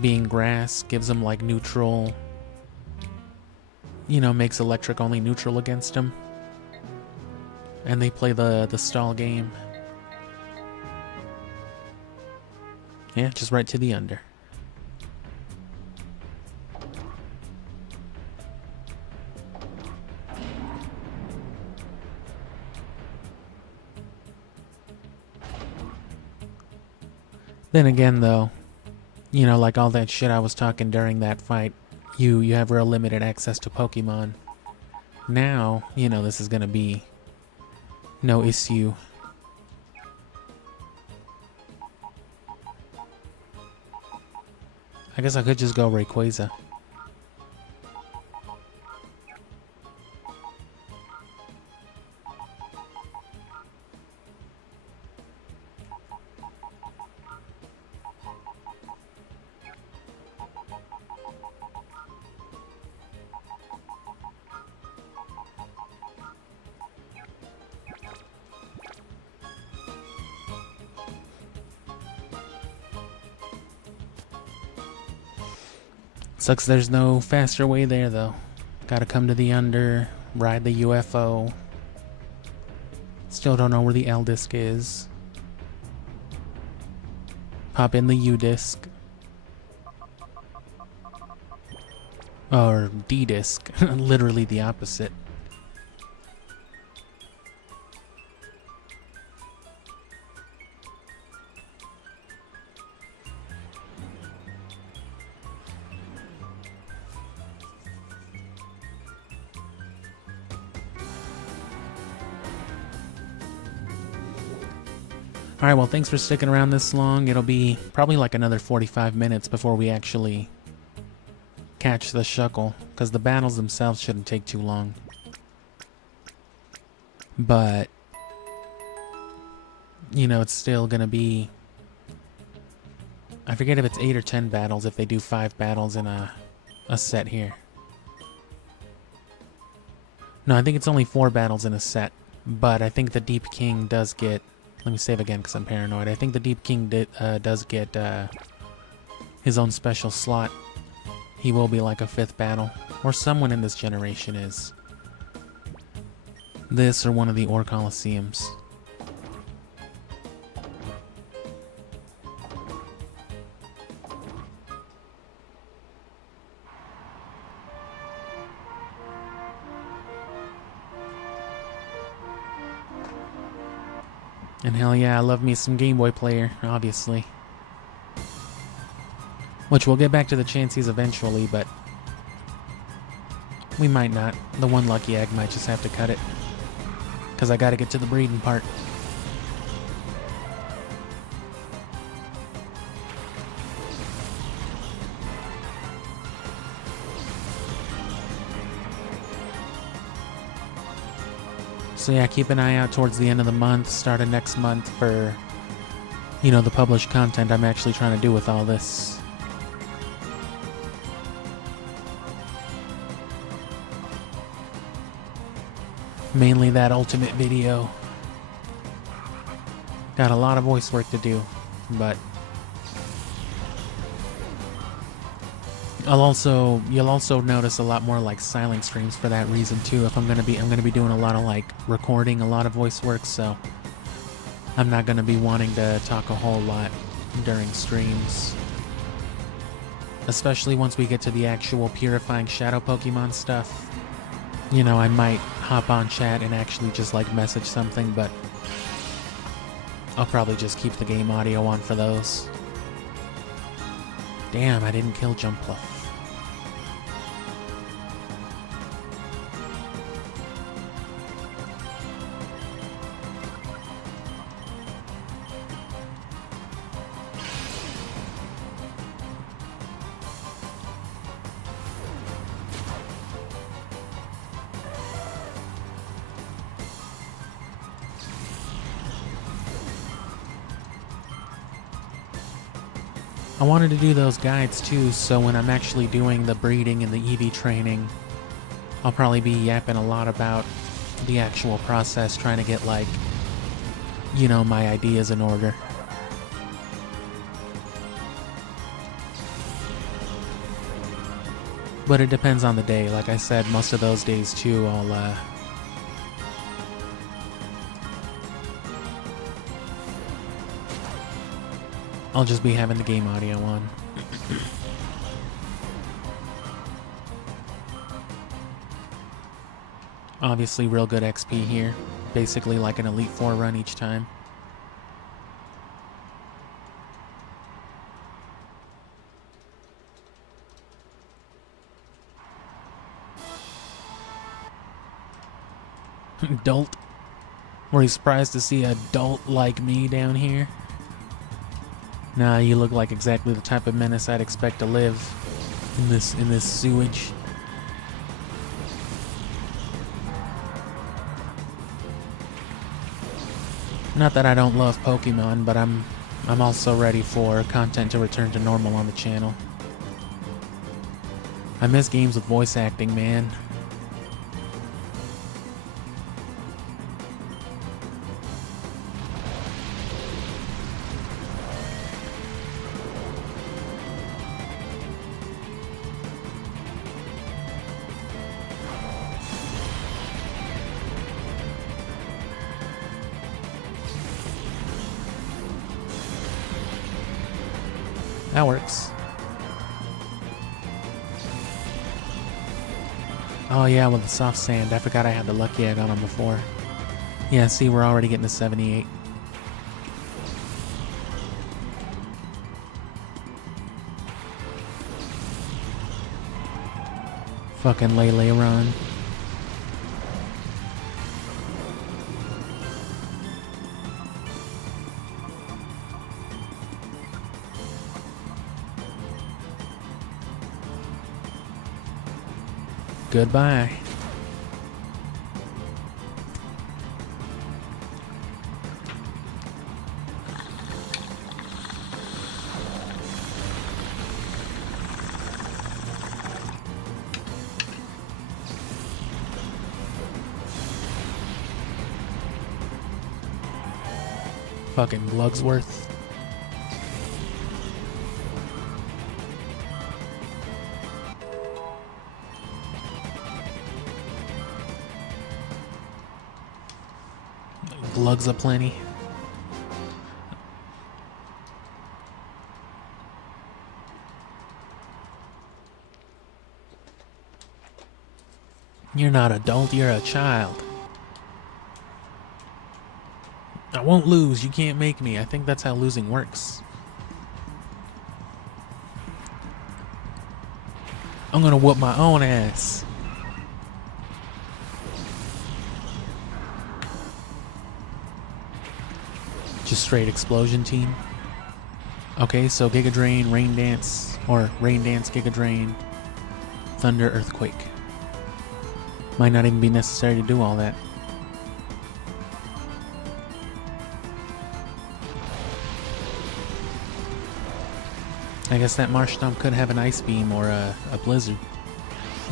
Being grass gives him like neutral, makes electric only neutral against him. And they play the stall game. Yeah, just right to the under. Then again, though, like all that shit I was talking during that fight, you have real limited access to Pokemon. Now, this is gonna be no issue. I guess I could just go Rayquaza. Sucks there's no faster way there, though. Gotta come to the under, ride the UFO. Still don't know where the L disc is. Pop in the U disc. Or D disc. Literally the opposite. Alright, well, thanks for sticking around this long. It'll be probably like another 45 minutes before we actually catch the Shuckle, because the battles themselves shouldn't take too long. But, it's still gonna be... I forget if it's 8 or 10 battles, if they do 5 battles in a set here. No, I think it's only 4 battles in a set, but I think the Deep King does get... Let me save again because I'm paranoid. I think the Deep King does get his own special slot. He will be like a 5th battle. Or someone in this generation is. This or one of the Ore Colosseums. And hell yeah, I love me some Game Boy player, obviously. Which we'll get back to the Chanseys eventually, but we might not. The one lucky egg might just have to cut it. Because I gotta get to the breeding part. So yeah, keep an eye out towards the end of the month, start of next month for, the published content I'm actually trying to do with all this. Mainly that ultimate video. Got a lot of voice work to do, but you'll also notice a lot more like silent streams for that reason too. If I'm gonna be doing a lot of like recording a lot of voice work, so I'm not gonna be wanting to talk a whole lot during streams. Especially once we get to the actual purifying shadow Pokemon stuff. I might hop on chat and actually just like message something, but I'll probably just keep the game audio on for those. Damn, I didn't kill Jumpluff. I wanted to do those guides too, so when I'm actually doing the breeding and the EV training, I'll probably be yapping a lot about the actual process, trying to get, like, you know, my ideas in order. But it depends on the day. Like I said, most of those days too, I'll just be having the game audio on. Obviously real good XP here. Basically like an Elite 4 run each time. Dolt. Were you surprised to see a dolt like me down here? Nah, you look like exactly the type of menace I'd expect to live in this sewage. Not that I don't love Pokemon, but I'm also ready for content to return to normal on the channel. I miss games with voice acting, man. That works. Oh yeah, with the soft sand. I forgot I had the lucky egg on him before. Yeah, see, we're already getting to 78. Fucking Lele-ron. Goodbye. Fucking Glugsworth. Glugs aplenty. You're not an adult, you're a child. I won't lose, you can't make me. I think that's how losing works. I'm gonna whoop my own ass. Just straight explosion team. Okay, so Giga Drain, Rain Dance, or Rain Dance, Giga Drain, Thunder, Earthquake. Might not even be necessary to do all that. I guess that Marshtomp could have an Ice Beam or a Blizzard,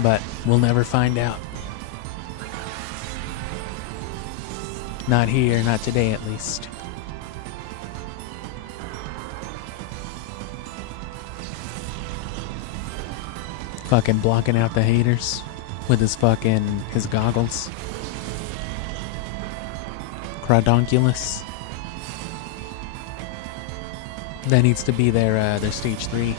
but we'll never find out. Not here, not today at least. Fucking blocking out the haters with his goggles. Crodonculus. That needs to be their stage 3.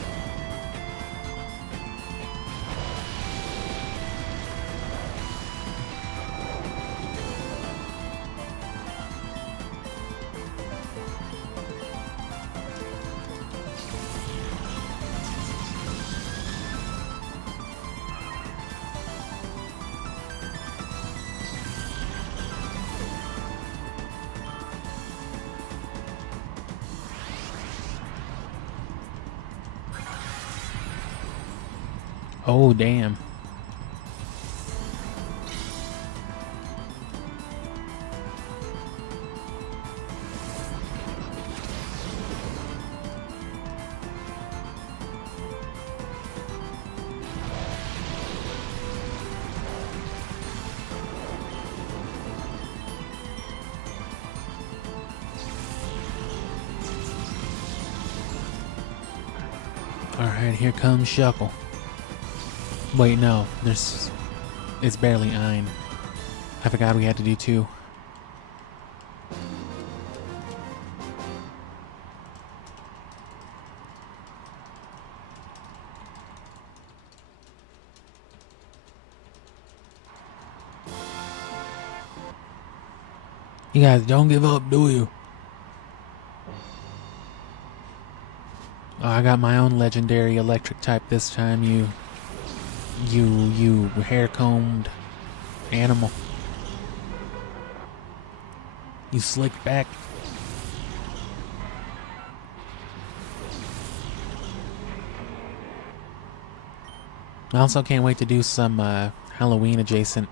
Oh, damn. Alright, here comes Shuckle. Wait, no. It's barely Ein. I forgot we had to do 2. You guys don't give up, do you? Oh, I got my own legendary electric type this time, you hair-combed animal. You slick back. I also can't wait to do some Halloween adjacent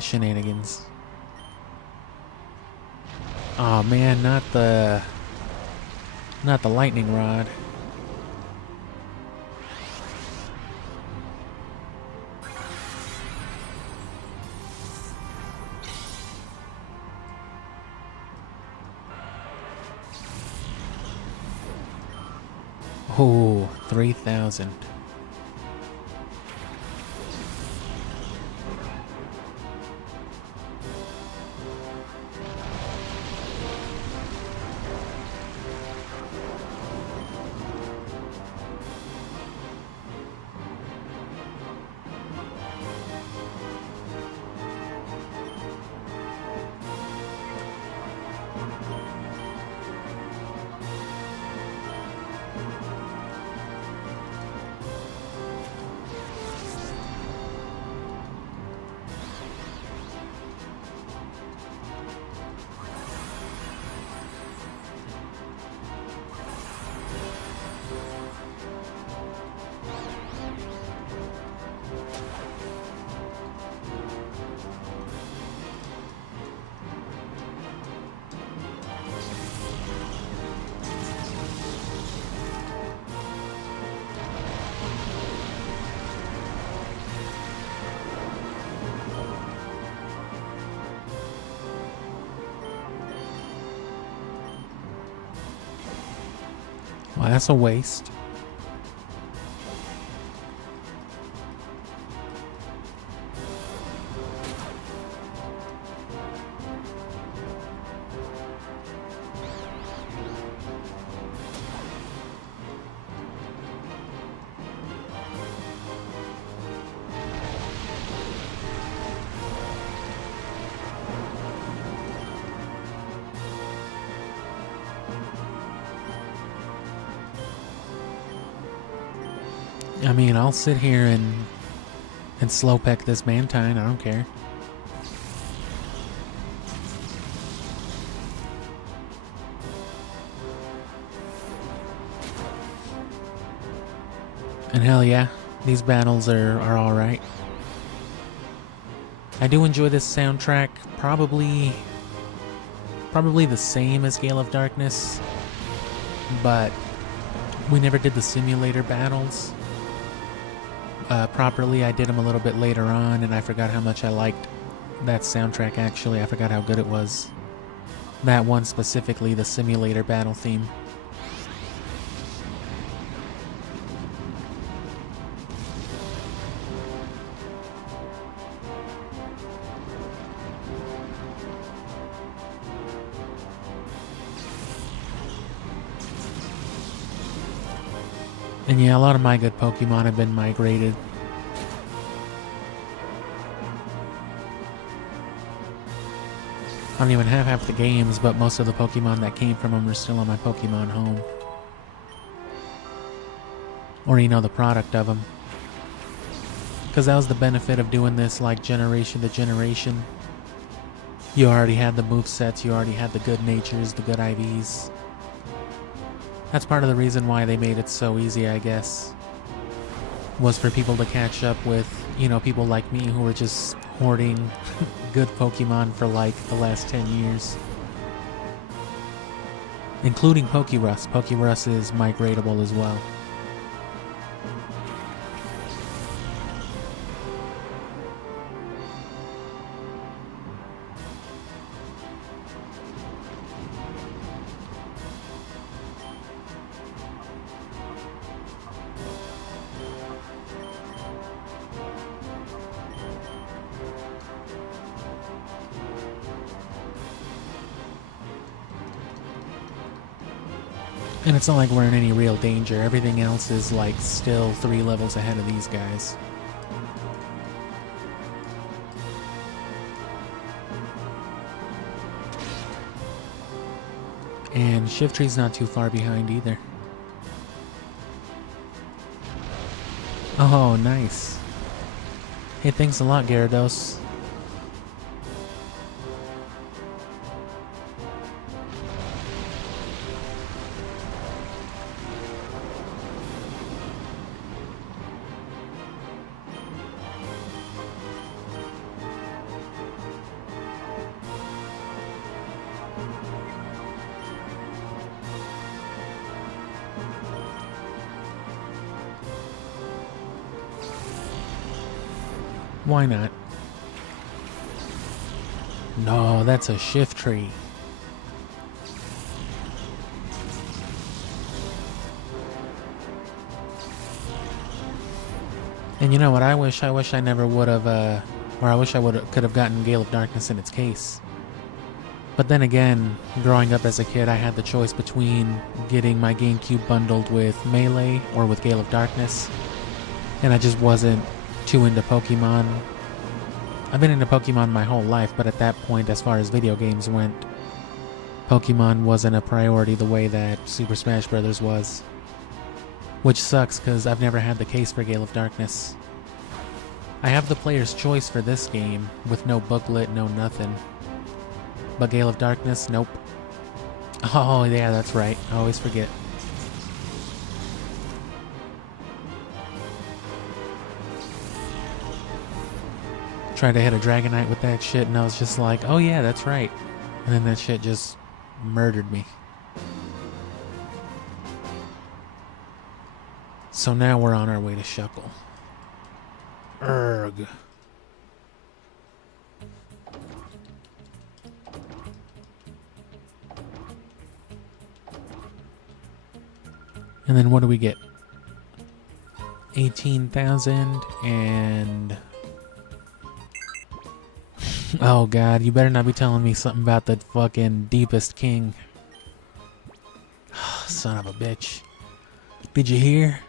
shenanigans. Oh man, not the lightning rod. Oh, 3,000. Well, that's a waste. I mean, I'll sit here and slow peck this Mantine. I don't care. And hell yeah, these battles are alright. I do enjoy this soundtrack, probably the same as Gale of Darkness, but we never did the simulator battles properly. I did them a little bit later on, and I forgot how much I liked that soundtrack actually. I forgot how good it was. That one specifically, the simulator battle theme. And yeah, a lot of my good Pokemon have been migrated. I don't even have half the games, but most of the Pokemon that came from them are still on my Pokemon home. Or, you know, the product of them. Because that was the benefit of doing this, like, generation to generation. You already had the movesets, you already had the good natures, the good IVs. That's part of the reason why they made it so easy, I guess. Was for people to catch up with, you know, people like me who were just hoarding good Pokemon for like the last 10 years. Including Pokerus. Pokerus is migratable as well. And it's not like we're in any real danger. Everything else is like still 3 levels ahead of these guys. And Shift Tree's not too far behind either. Oh, nice. Hey, thanks a lot, Gyarados. Why not? No, that's a Shift Tree. And you know what? I wish I never would have, or I wish I could have gotten Gale of Darkness in its case. But then again, growing up as a kid, I had the choice between getting my GameCube bundled with Melee or with Gale of Darkness. And I just wasn't too into Pokemon. I've been into Pokemon my whole life, but at that point, as far as video games went, Pokemon wasn't a priority the way that Super Smash Bros. Was. Which sucks, because I've never had the case for Gale of Darkness. I have the player's choice for this game, with no booklet, no nothing. But Gale of Darkness, nope. Oh, yeah, that's right. I always forget. Tried to hit a Dragonite with that shit, and I was just like, oh yeah, that's right. And then that shit just murdered me. So now we're on our way to Shuckle. Urgh. And then what do we get? 18,000 and... Oh god, you better not be telling me something about the fucking deepest king. Son of a bitch. Did you hear?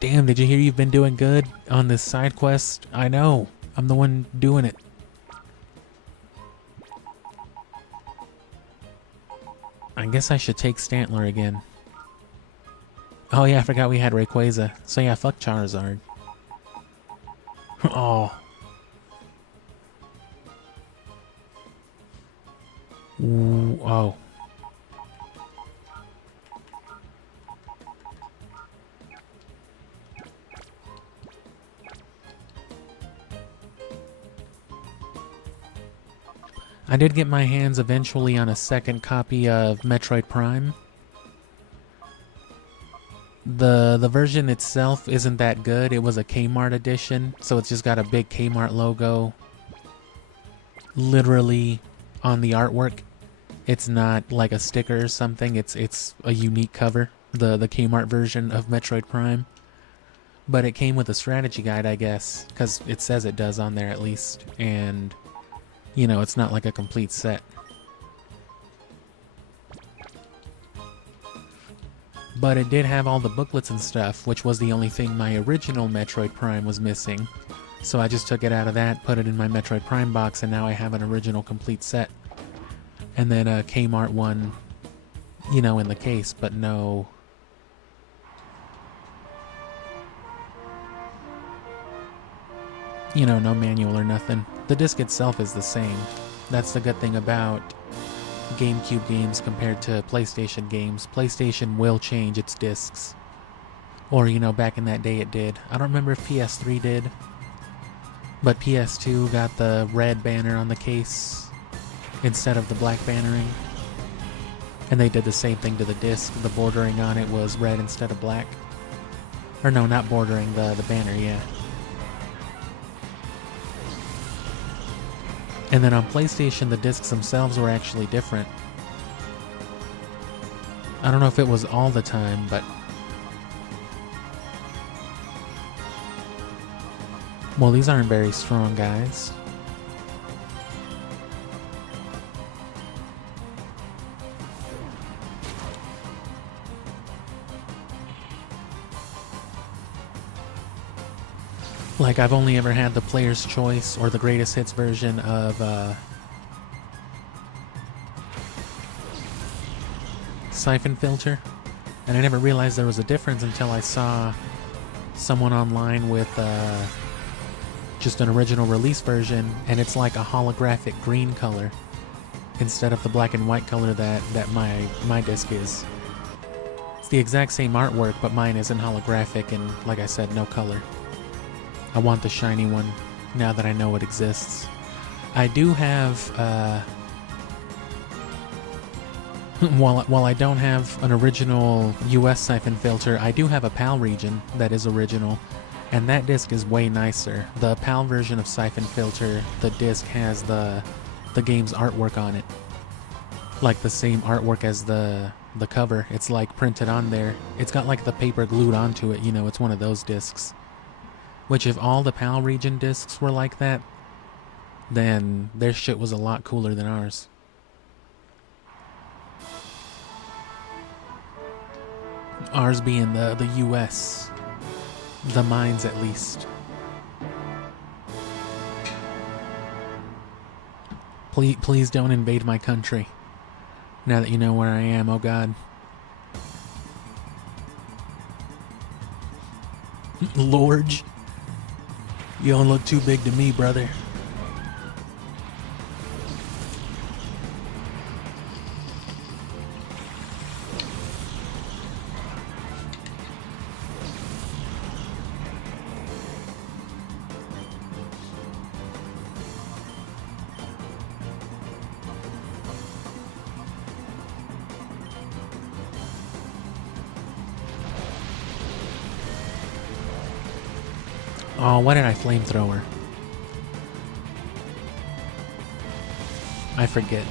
Damn, did you hear you've been doing good on this side quest? I know. I'm the one doing it. I guess I should take Stantler again. Oh yeah, I forgot we had Rayquaza. So yeah, fuck Charizard. Oh. Ooh, oh. I did get my hands eventually on a second copy of Metroid Prime. The version itself isn't that good. It was a Kmart edition, so it's just got a big Kmart logo literally on the artwork. It's not like a sticker or something. It's a unique cover, the Kmart version of Metroid Prime. But it came with a strategy guide, I guess, because it says it does on there at least. And, you know, it's not like a complete set. But it did have all the booklets and stuff, which was the only thing my original Metroid Prime was missing. So I just took it out of that, put it in my Metroid Prime box, and now I have an original complete set. And then a Kmart one, you know, in the case, but no... You know, no manual or nothing. The disc itself is the same. That's the good thing about GameCube games compared to PlayStation games. PlayStation will change its discs. Or, you know, back in that day it did. I don't remember if PS3 did. But PS2 got the red banner on the case instead of the black bannering. And they did the same thing to the disc. The bordering on it was red instead of black. Or no, not bordering, the banner, yeah. And then on PlayStation, the discs themselves were actually different. I don't know if it was all the time, but... Well, these aren't very strong, guys. Like, I've only ever had the player's choice or the greatest hits version of Siphon Filter, and I never realized there was a difference until I saw someone online with just an original release version, and it's like a holographic green color instead of the black and white color that my disc is. It's the exact same artwork, but mine isn't holographic and, like I said, no color. I want the shiny one now that I know it exists. I do have while I don't have an original US Siphon Filter, I do have a PAL region that is original, and that disc is way nicer. The PAL version of Siphon Filter, the disc has the game's artwork on it. Like the same artwork as the cover. It's like printed on there. It's got like the paper glued onto it, you know, it's one of those discs. Which if all the PAL region discs were like that, then their shit was a lot cooler than ours. Ours being the US. The mines, at least. Please don't invade my country. Now that you know where I am, oh god. Lord, you don't look too big to me, brother. Oh, why did I flamethrower? I forget.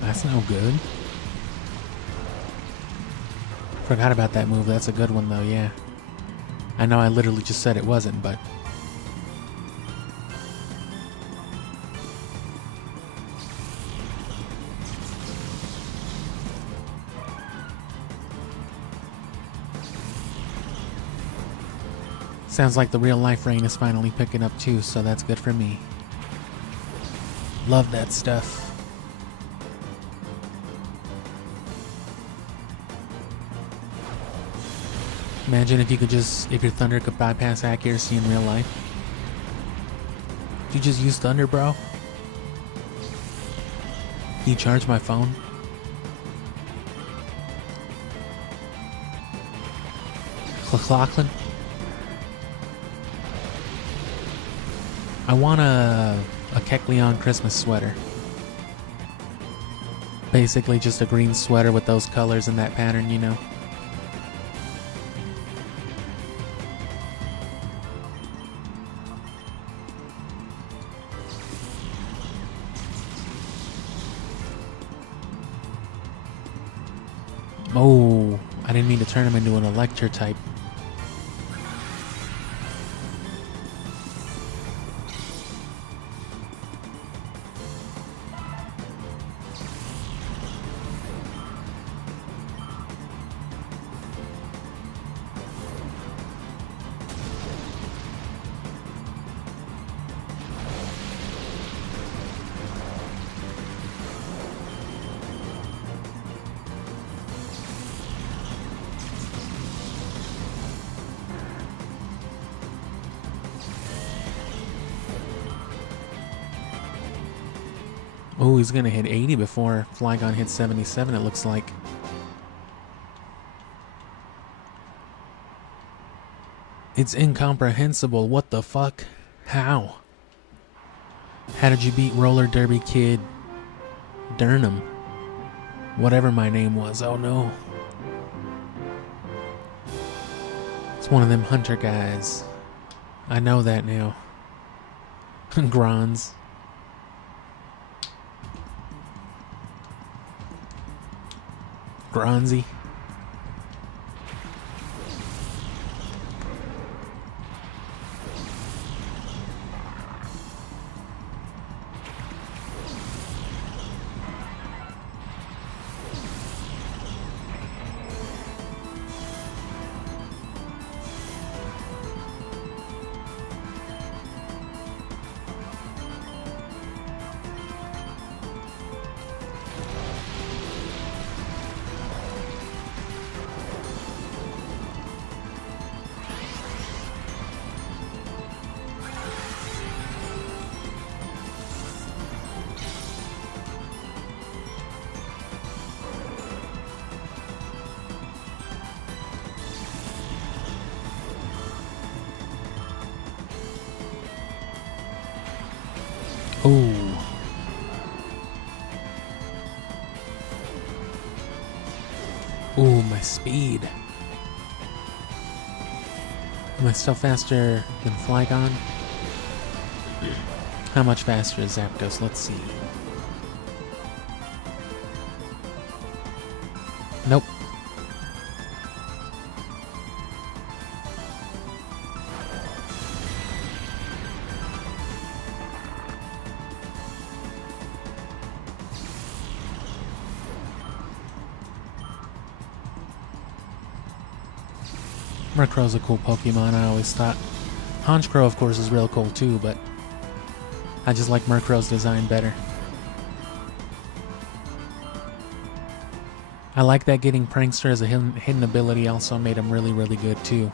That's no good. Forgot about that move. That's a good one, though, yeah. I know I literally just said it wasn't, but... Sounds like the real-life rain is finally picking up, too, so that's good for me. Love that stuff. Imagine if you could just, if your thunder could bypass accuracy in real life. You just use thunder, bro? Can you charge my phone? Lachlan? I want a Kecleon Christmas sweater. Basically just a green sweater with those colors and that pattern, you know? Oh, I didn't mean to turn him into an Elector type. Oh, he's gonna hit 80 before Flygon hits 77, it looks like. It's incomprehensible. What the fuck? How? How did you beat Roller Derby Kid Durnham? Whatever my name was. Oh no. It's one of them hunter guys. I know that now. Grons. Gronzy. Ooh. Ooh, my speed. Am I still faster than Flygon? How much faster is Zapdos? Let's see. Nope. Murkrow's a cool Pokemon, I always thought. Honchkrow, of course, is real cool too, but I just like Murkrow's design better. I like that getting Prankster as a hidden ability also made him really, really good too.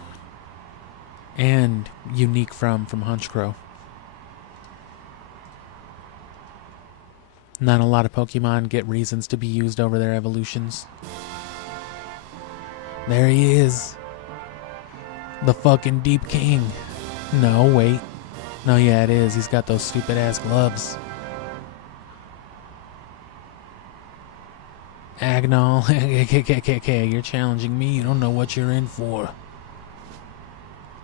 And unique from Honchkrow. Not a lot of Pokemon get reasons to be used over their evolutions. There he is. The fucking Deep King. No, wait. No, yeah, it is. He's got those stupid-ass gloves. Agnol. You're challenging me. You don't know what you're in for.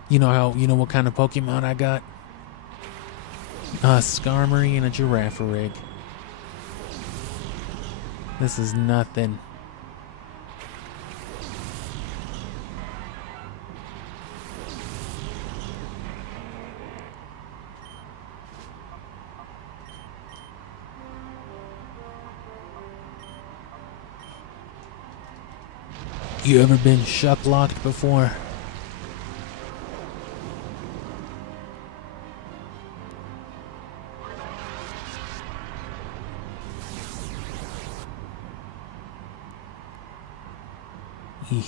You know what kind of Pokemon I got? A Skarmory and a Girafarig. This is nothing. You ever been shuck-locked before? Eek.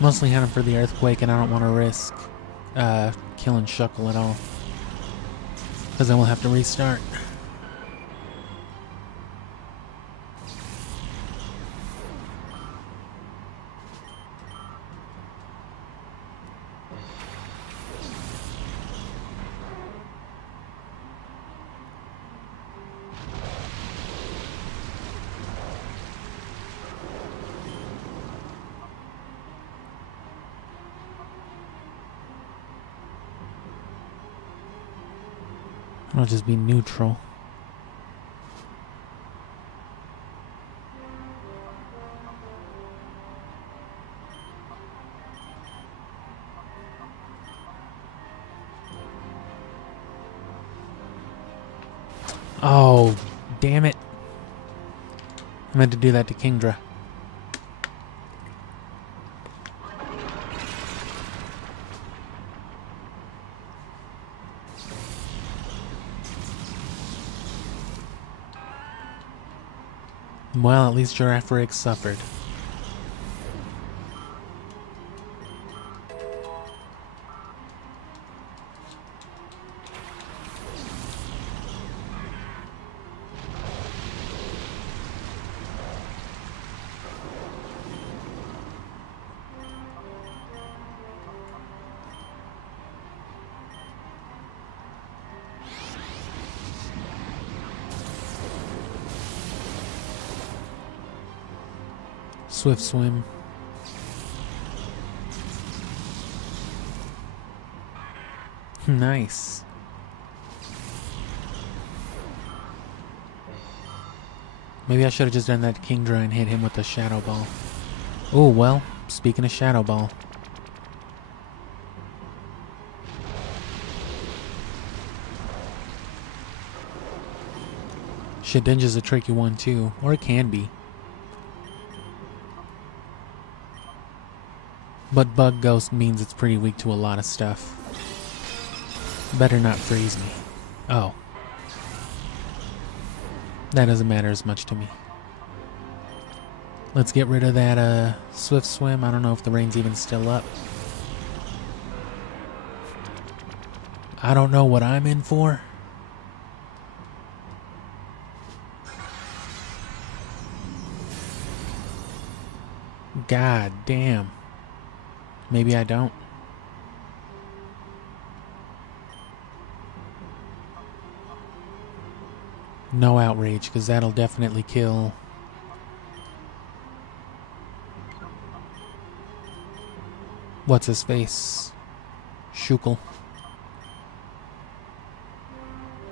Mostly had him for the earthquake, and I don't want to risk killing Shuckle at all, because then we'll have to restart. I'll just be neutral. Oh, damn it. I meant to do that to Kingdra. Well, at least Girafarig suffered. Swift swim. Nice. Maybe I should have just done that king draw and hit him with the shadow ball. Oh, well, speaking of shadow ball. Shedinja's a tricky one too, or it can be. But Bug Ghost means it's pretty weak to a lot of stuff. Better not freeze me. Oh. That doesn't matter as much to me. Let's get rid of that Swift Swim. I don't know if the rain's even still up. I don't know what I'm in for. God damn. Maybe I don't. No outrage, because that'll definitely kill. What's his face? Shukel.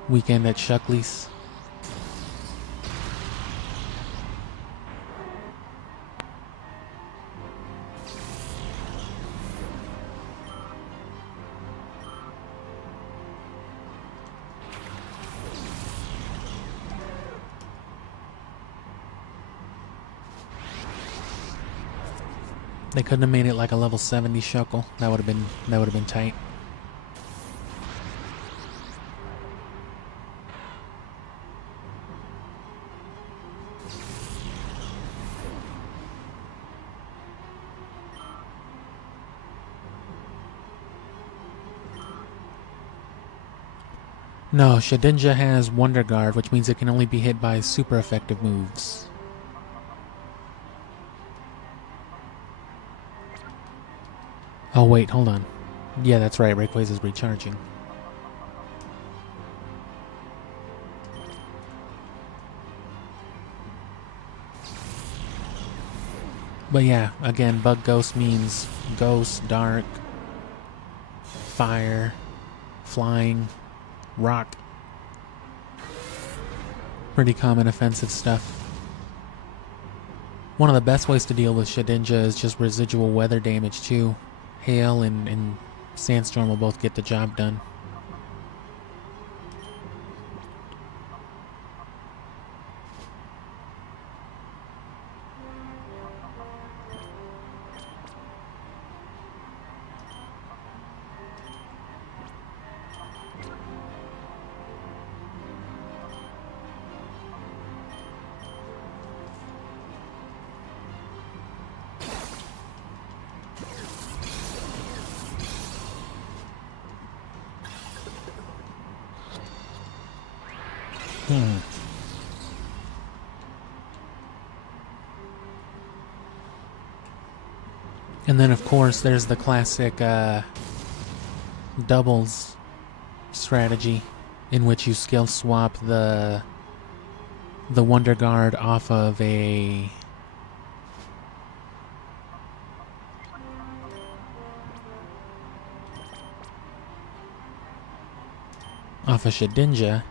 Weekend at Shuckley's. They couldn't have made it like a level 70 Shuckle. That would have been tight. No, Shedinja has Wonder Guard, which means it can only be hit by super effective moves. Oh wait, hold on. Yeah, that's right, Rayquaza is recharging. But yeah, again, Bug Ghost means Ghost, Dark, Fire, Flying, Rock. Pretty common offensive stuff. One of the best ways to deal with Shedinja is just residual weather damage too. Hail and Sandstorm will both get the job done. And then, of course, there's the classic doubles strategy, in which you skill swap the Wonder Guard off of a Shedinja,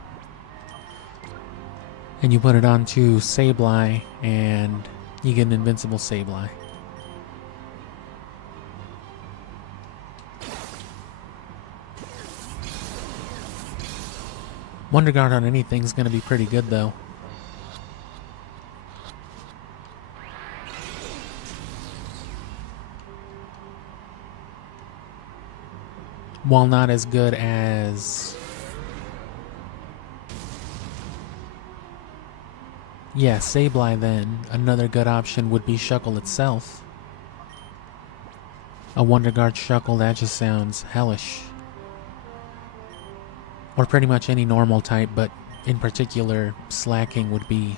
and you put it onto Sableye, and you get an invincible Sableye. Wonder Guard on anything's gonna be pretty good though. While not as good as... Yeah, Sableye then. Another good option would be Shuckle itself. A Wonder Guard Shuckle, that just sounds hellish. Or pretty much any normal type, but in particular, Slacking would be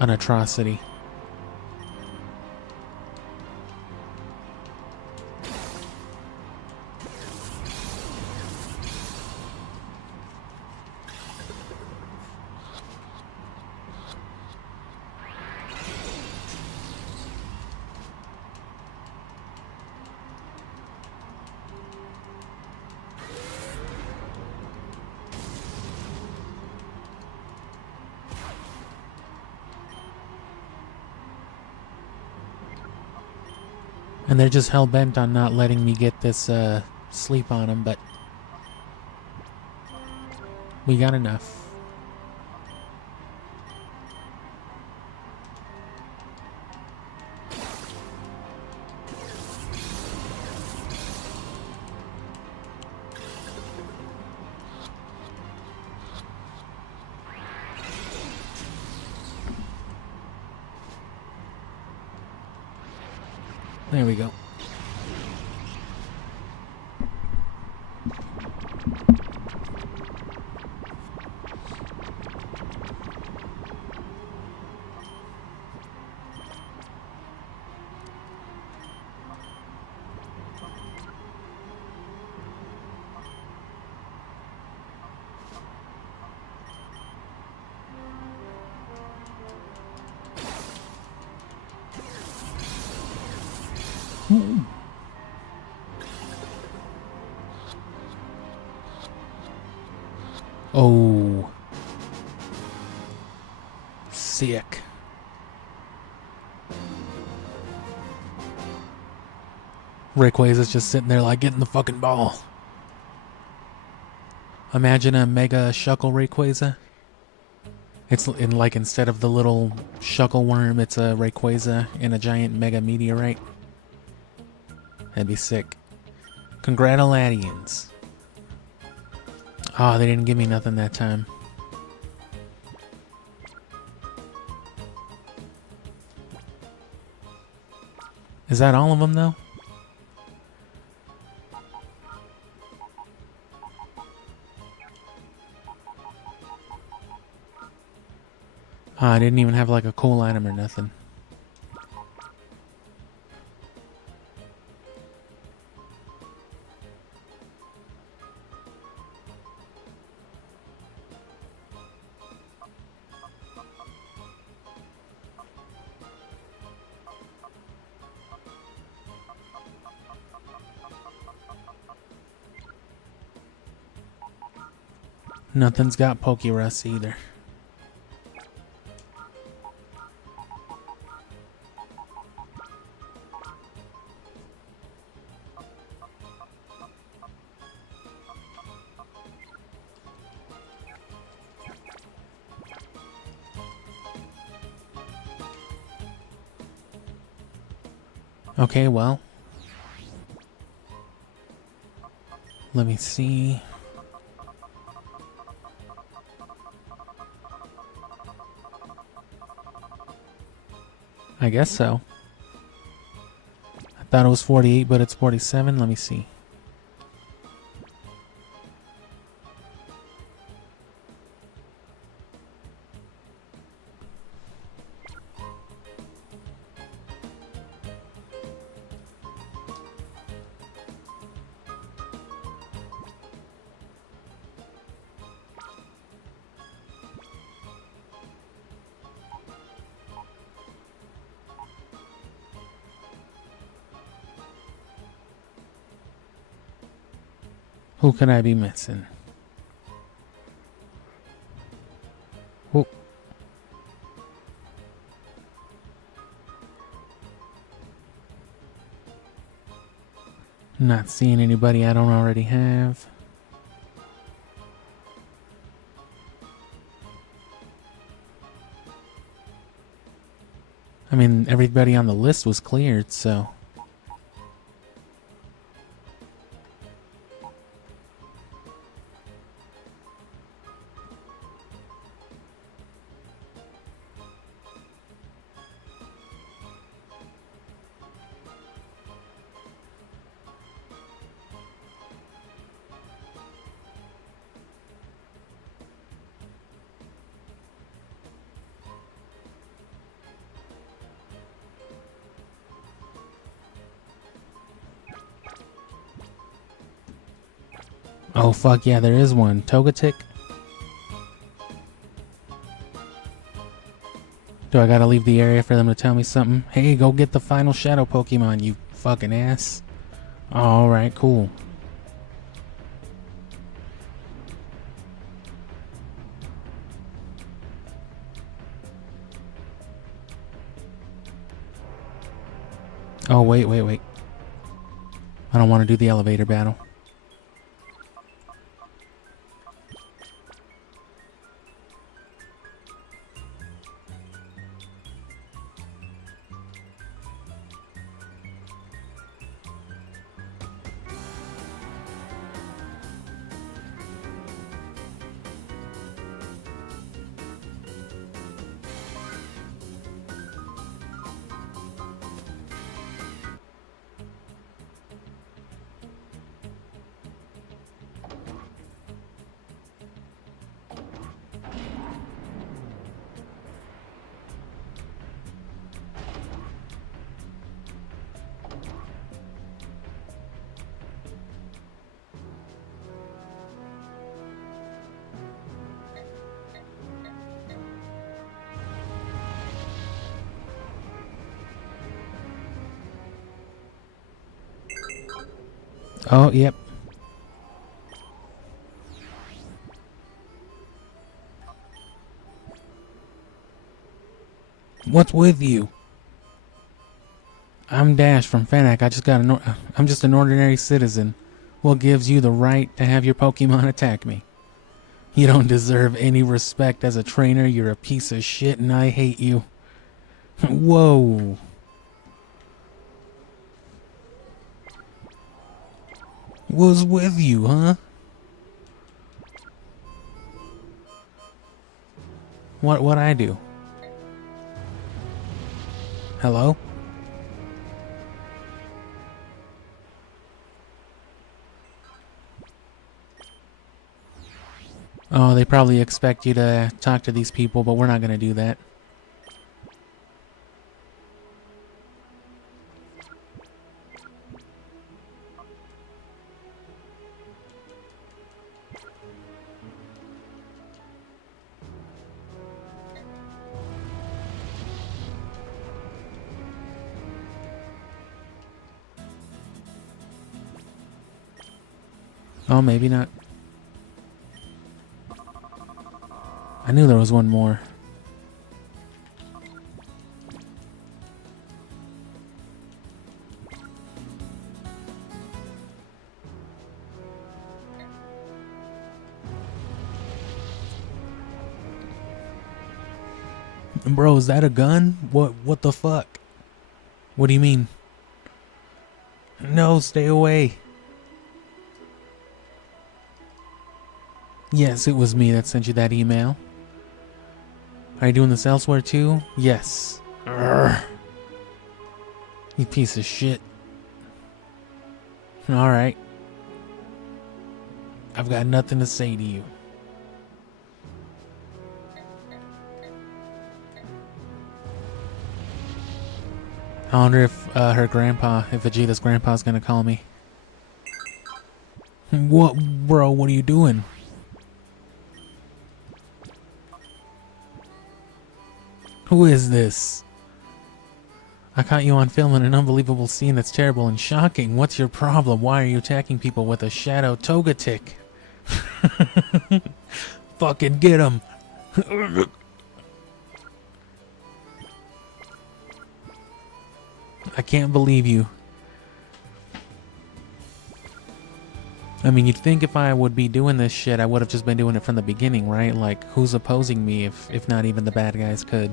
an atrocity. And they're just hell-bent on not letting me get this sleep on them, but we got enough. There we go. Oh. Sick. Rayquaza's just sitting there like, getting the fucking ball. Imagine a mega Shuckle Rayquaza. It's in like, instead of the little Shuckle worm, it's a Rayquaza in a giant mega meteorite. That'd be sick. Congratulatians. Oh, they didn't give me nothing that time. Is that all of them, though? Oh, I didn't even have like a cool item or nothing. Nothing's got Pokerus either. Okay, well. Let me see. I guess so. I thought it was 48, but it's 47. Let me see. Who could I be missing? Oh. Not seeing anybody I don't already have. I mean, everybody on the list was cleared, so... Oh, fuck yeah, there is one. Togetic? Do I gotta leave the area for them to tell me something? Hey, go get the final shadow Pokemon, you fucking ass. Alright, cool. Oh, wait. I don't want to do the elevator battle. Oh, yep. What's with you? I'm Dash from Fennec. I'm just an ordinary citizen. What gives you the right to have your Pokemon attack me? You don't deserve any respect as a trainer. You're a piece of shit and I hate you. Whoa. What's with you, huh? What'd I do? Hello? Oh, they probably expect you to talk to these people, but we're not gonna do that. Oh, maybe not. I knew there was one more. Bro, is that a gun? What the fuck? What do you mean? No, stay away. Yes, it was me that sent you that email. Are you doing this elsewhere too? Yes. Urgh. You piece of shit. Alright. I've got nothing to say to you. I wonder if her grandpa, if Vegeta's grandpa's gonna call me. What, bro, what are you doing? Who is this? I caught you on film in an unbelievable scene that's terrible and shocking. What's your problem? Why are you attacking people with a shadow togetic? Fucking get him! I can't believe you. I mean, you'd think if I would be doing this shit, I would have just been doing it from the beginning, right? Like, who's opposing me if not even the bad guys could?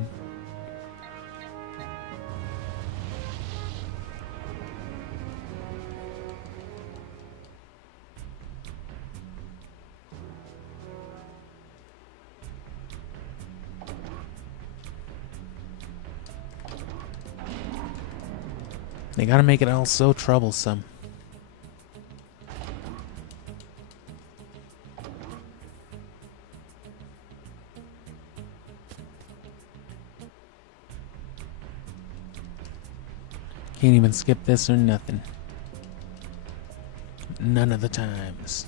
They gotta make it all so troublesome. Can't even skip this or nothing. None of the times.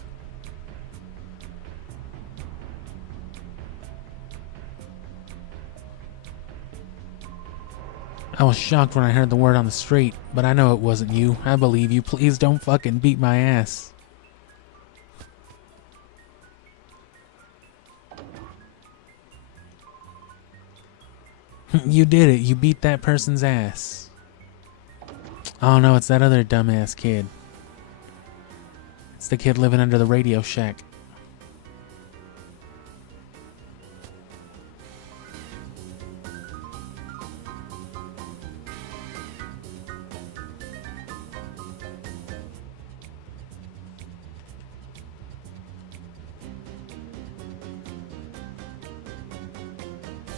I was shocked when I heard the word on the street, but I know it wasn't you. I believe you. Please don't fucking beat my ass. You did it. You beat that person's ass. Oh no, it's that other dumbass kid. It's the kid living under the Radio Shack.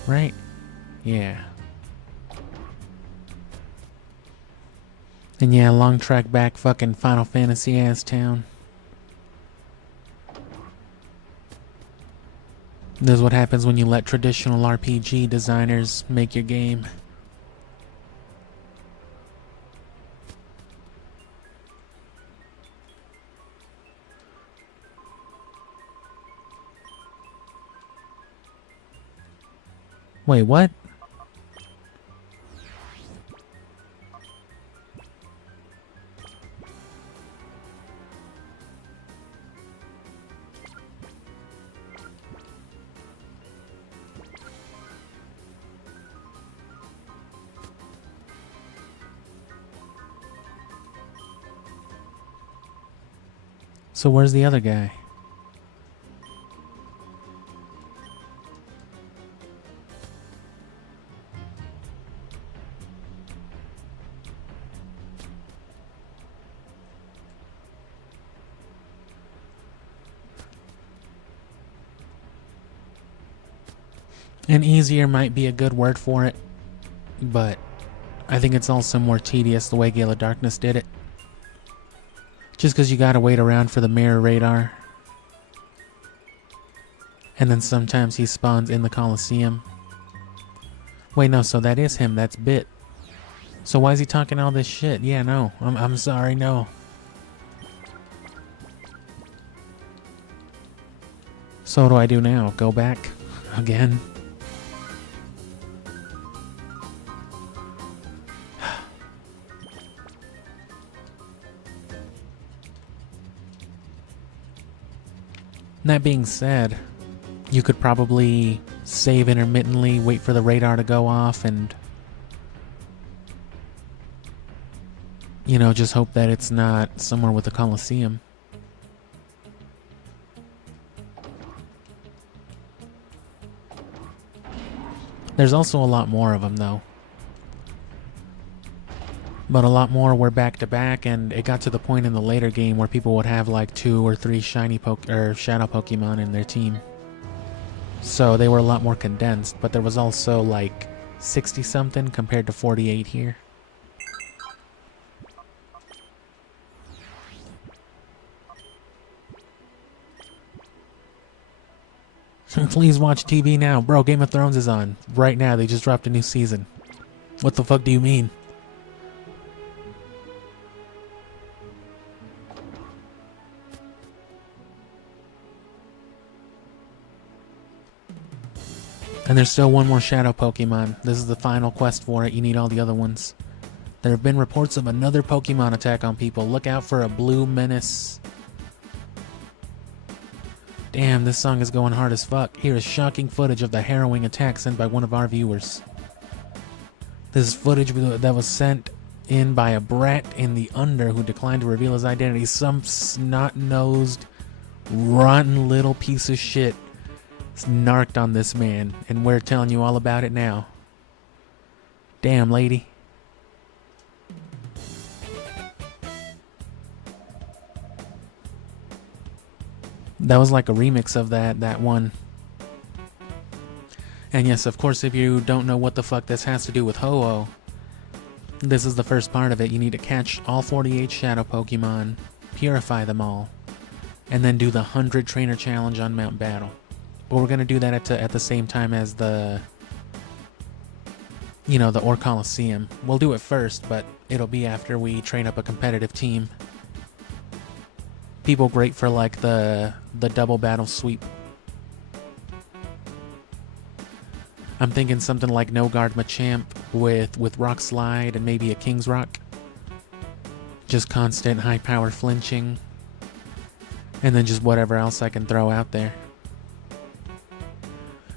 Right? Yeah. And yeah, long track back, fucking Final Fantasy ass town. This is what happens when you let traditional RPG designers make your game. Wait, what? So where's the other guy? And easier might be a good word for it, but I think it's also more tedious the way Gale of Darkness did it. Just because you gotta wait around for the mirror radar. And then sometimes he spawns in the Colosseum. Wait, no, so that is him, that's Bit. So why is he talking all this shit? Yeah, no, I'm sorry, no. So what do I do now? Go back? Again? That being said, you could probably save intermittently, wait for the radar to go off, and you know, just hope that it's not somewhere with the Colosseum. There's also a lot more of them, though. But a lot more were back to back, and it got to the point in the later game where people would have like 2 or 3 shiny shadow Pokemon in their team. So they were a lot more condensed, but there was also like 60 something compared to 48 here. Please watch TV now. Bro, Game of Thrones is on. Right now, they just dropped a new season. What the fuck do you mean? And there's still one more shadow Pokemon. This is the final quest for it. You need all the other ones. There have been reports of another Pokemon attack on people. Look out for a blue menace. Damn, this song is going hard as fuck. Here is shocking footage of the harrowing attack sent by one of our viewers. This is footage that was sent in by a brat in the Under who declined to reveal his identity. Some snot-nosed, rotten little piece of shit snarked on this man, and we're telling you all about it now. Damn, lady. That was like a remix of that one. And yes, of course, if you don't know what the fuck this has to do with Ho-Oh, this is the first part of it. You need to catch all 48 shadow Pokemon, purify them all, and then do the 100 trainer challenge on Mount Battle. But we're going to do that at the same time as the Or Colosseum. We'll do it first, but it'll be after we train up a competitive team. People great for like the double battle sweep. I'm thinking something like No Guard Machamp with Rock Slide and maybe a King's Rock. Just constant high power flinching. And then just whatever else I can throw out there.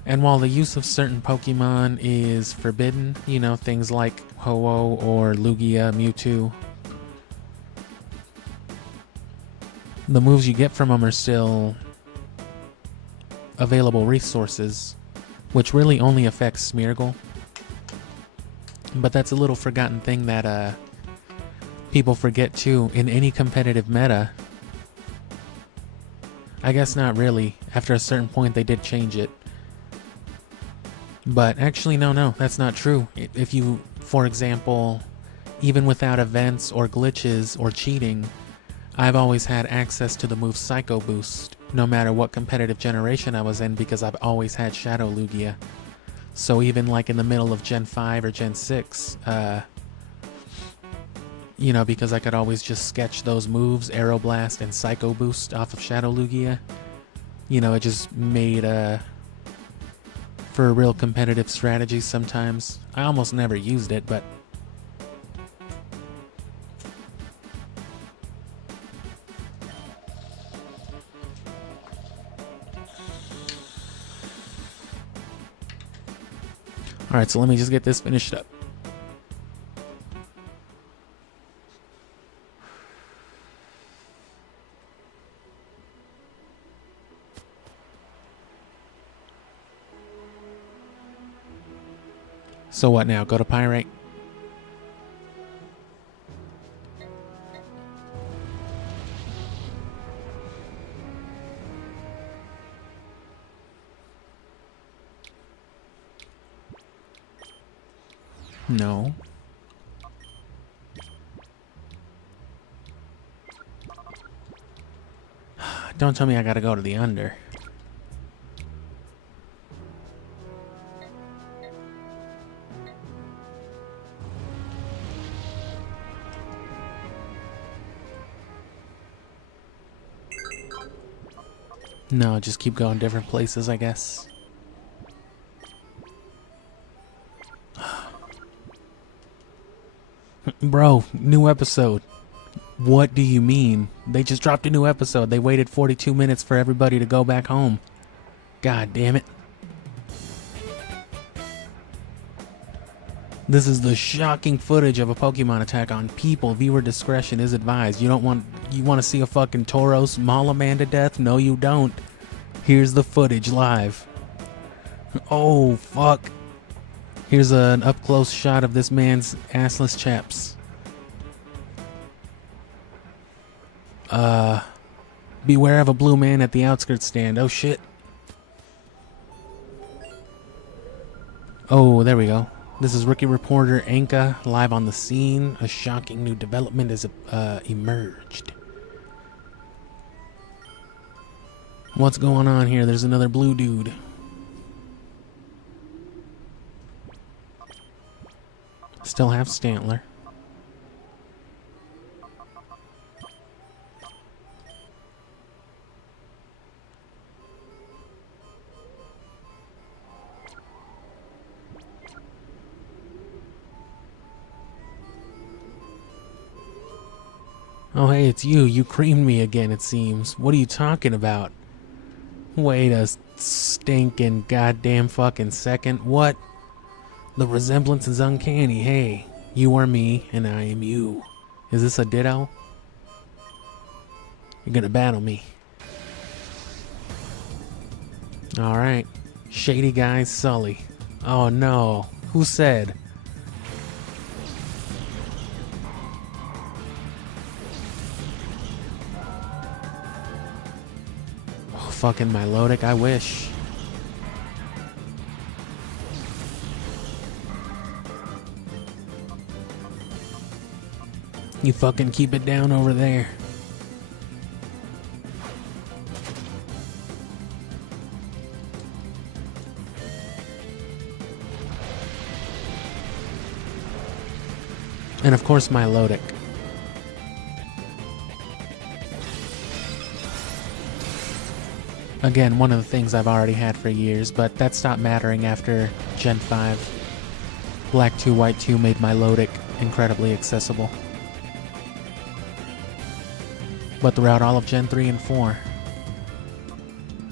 And while the use of certain Pokemon is forbidden, things like Ho-Oh or Lugia, Mewtwo, the moves you get from them are still available resources, which really only affects Smeargle. But that's a little forgotten thing that people forget too. In any competitive meta, I guess not really. After a certain point they did change it. But actually no, that's not true. If you, for example, even without events or glitches or cheating, I've always had access to the move Psycho Boost, no matter what competitive generation I was in, because I've always had Shadow Lugia. So even like in the middle of Gen 5 or Gen 6, you know, because I could always just sketch those moves, Aeroblast and Psycho Boost off of Shadow Lugia, you know, it just made, for real competitive strategies sometimes. I almost never used it, but alright, so let me just get this finished up. So what now? Go to Pyrite? No. Don't tell me I gotta go to the under. No, just keep going different places, I guess. Bro, new episode. What do you mean? They just dropped a new episode. They waited 42 minutes for everybody to go back home. God damn it. This is the shocking footage of a Pokemon attack on people. Viewer discretion is advised. You want to see a fucking Tauros maul a man to death? No, you don't. Here's the footage live. Oh, fuck. Here's an up-close shot of this man's assless chaps. Beware of a blue man at the outskirts stand. Oh, shit. Oh, there we go. This is Rookie Reporter Anka live on the scene. A shocking new development has emerged. What's going on here? There's another blue dude. Still have Stantler. Oh, hey, it's you. You creamed me again, it seems. What are you talking about? Wait a stinking goddamn fucking second. What? The resemblance is uncanny. Hey, you are me, and I am you. Is this a ditto? You're gonna battle me. Alright. Shady guy Sully. Oh no. Who said? Oh, fucking Milotic, I wish. You fucking keep it down over there. And of course, Milotic. Again, one of the things I've already had for years, but that stopped mattering after Gen 5. Black 2, White 2 made Milotic incredibly accessible. But throughout all of Gen 3 and 4,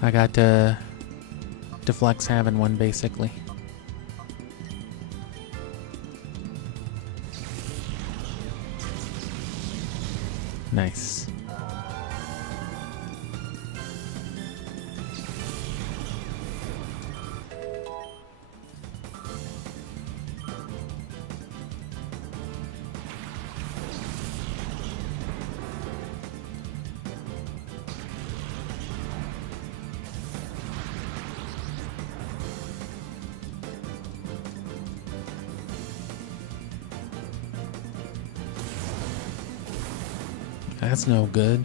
I got to flex having one, basically. Nice. That's no good.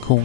Cool.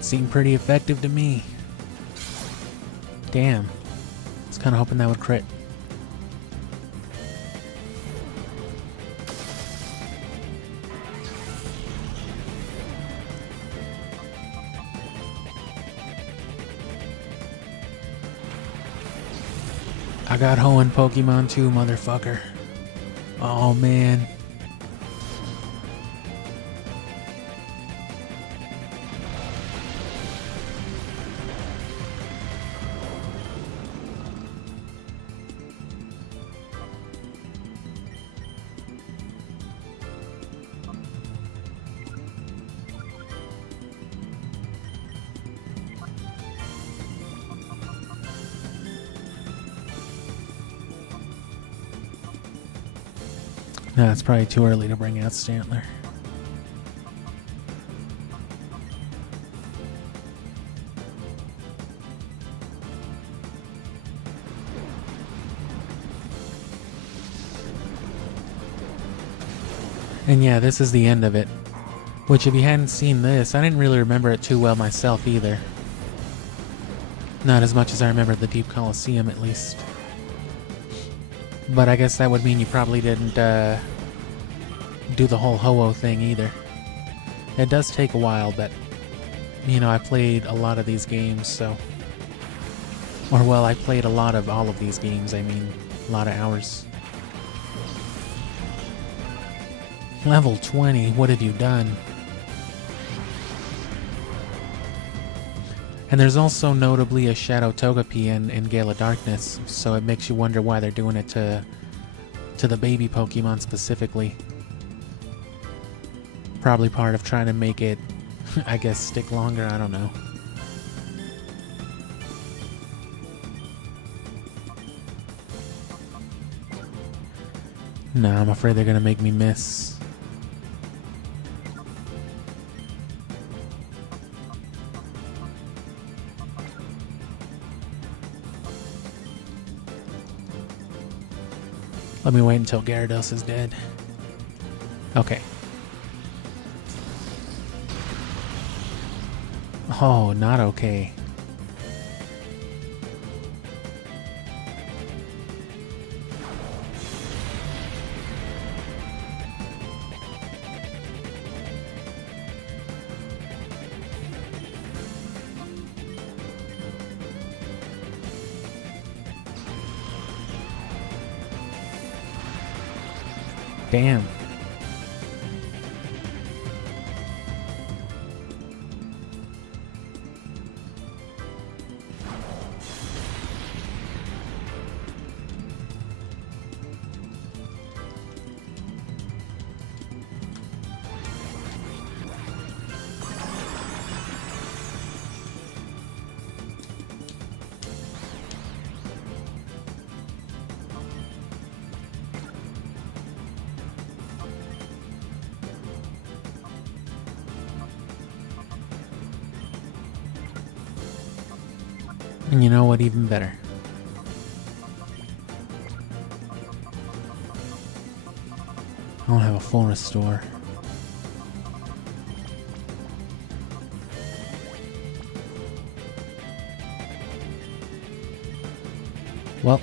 Seemed pretty effective to me. Damn. I was kind of hoping that would crit. I got Hoenn Pokemon too, motherfucker. Oh, man. No, it's probably too early to bring out Stantler. And yeah, this is the end of it. Which, if you hadn't seen this, I didn't really remember it too well myself either. Not as much as I remember the Deep Colosseum, at least. But I guess that would mean you probably didn't do the whole Ho-Oh thing either. It does take a while, but, you know, I played a lot of these games, so... Or, well, I played a lot of all of these games, I mean, a lot of hours. Level 20, what have you done? And there's also notably a Shadow Togepi in Gale of Darkness, so it makes you wonder why they're doing it to the baby Pokemon specifically. Probably part of trying to make it, I guess, stick longer, I don't know. Nah, I'm afraid they're gonna make me miss. Let me wait until Gyarados is dead. Okay. Oh, not okay. Damn. And you know what, even better. I don't have a full restore. Well,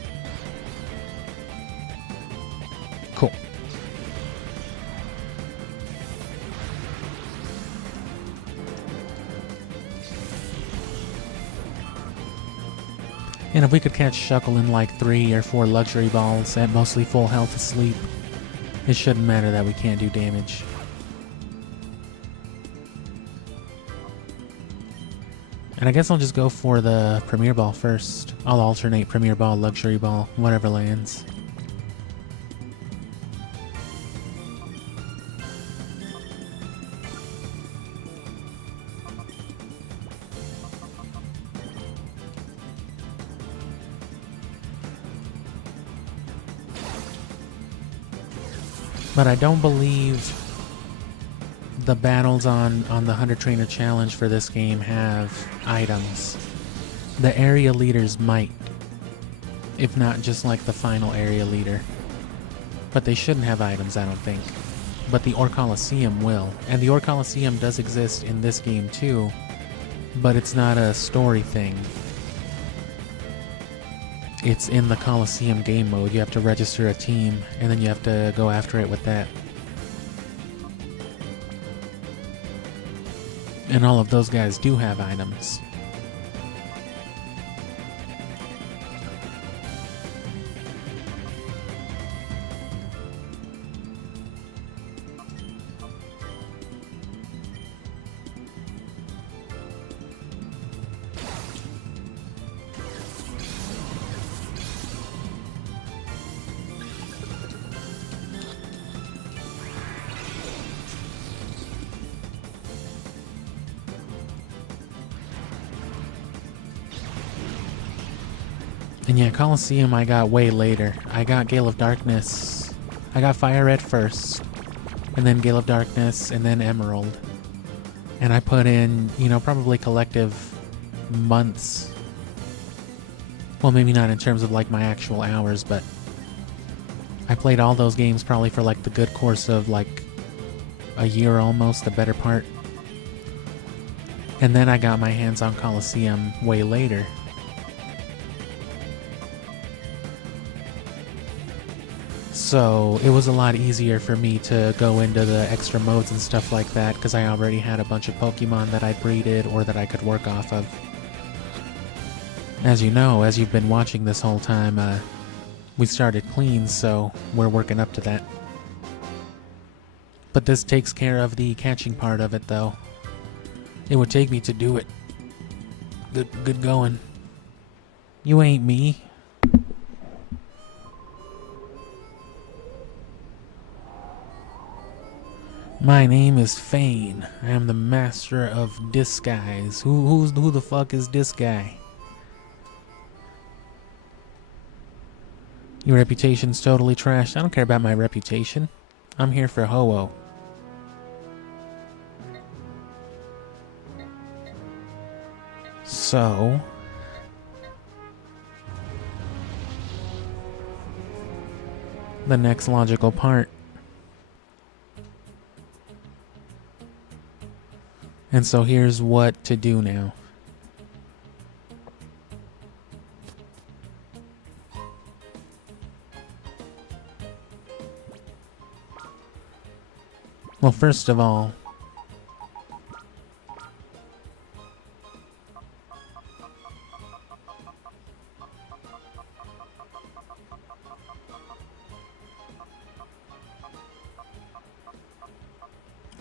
And if we could catch Shuckle in like 3 or 4 luxury balls at mostly full health asleep, it shouldn't matter that we can't do damage. And I guess I'll just go for the Premier Ball first. I'll alternate Premier Ball, Luxury Ball, whatever lands. But I don't believe the battles on the Hunter Trainer Challenge for this game have items. The area leaders might, if not just like the final area leader. But they shouldn't have items, I don't think. But the Colosseum will. And the Colosseum does exist in this game too, but it's not a story thing. It's in the Colosseum game mode. You have to register a team, and then you have to go after it with that. And all of those guys do have items. And yeah, Colosseum I got way later. I got Gale of Darkness. I got Fire Red first, and then Gale of Darkness, and then Emerald. And I put in, you know, probably collective months. Well, maybe not in terms of like my actual hours, but I played all those games probably for like the good course of like a year almost, the better part. And then I got my hands on Colosseum way later. So it was a lot easier for me to go into the extra modes and stuff like that because I already had a bunch of Pokemon that I breeded or that I could work off of. As you know, as you've been watching this whole time, we started clean, so we're working up to that. But this takes care of the catching part of it, though. It would take me to do it. Good going. You ain't me. My name is Fane. I am the master of disguise. Who the fuck is this guy? Your reputation's totally trashed. I don't care about my reputation. I'm here for Ho-Oh. So... the next logical part. And so here's what to do now. Well, first of all,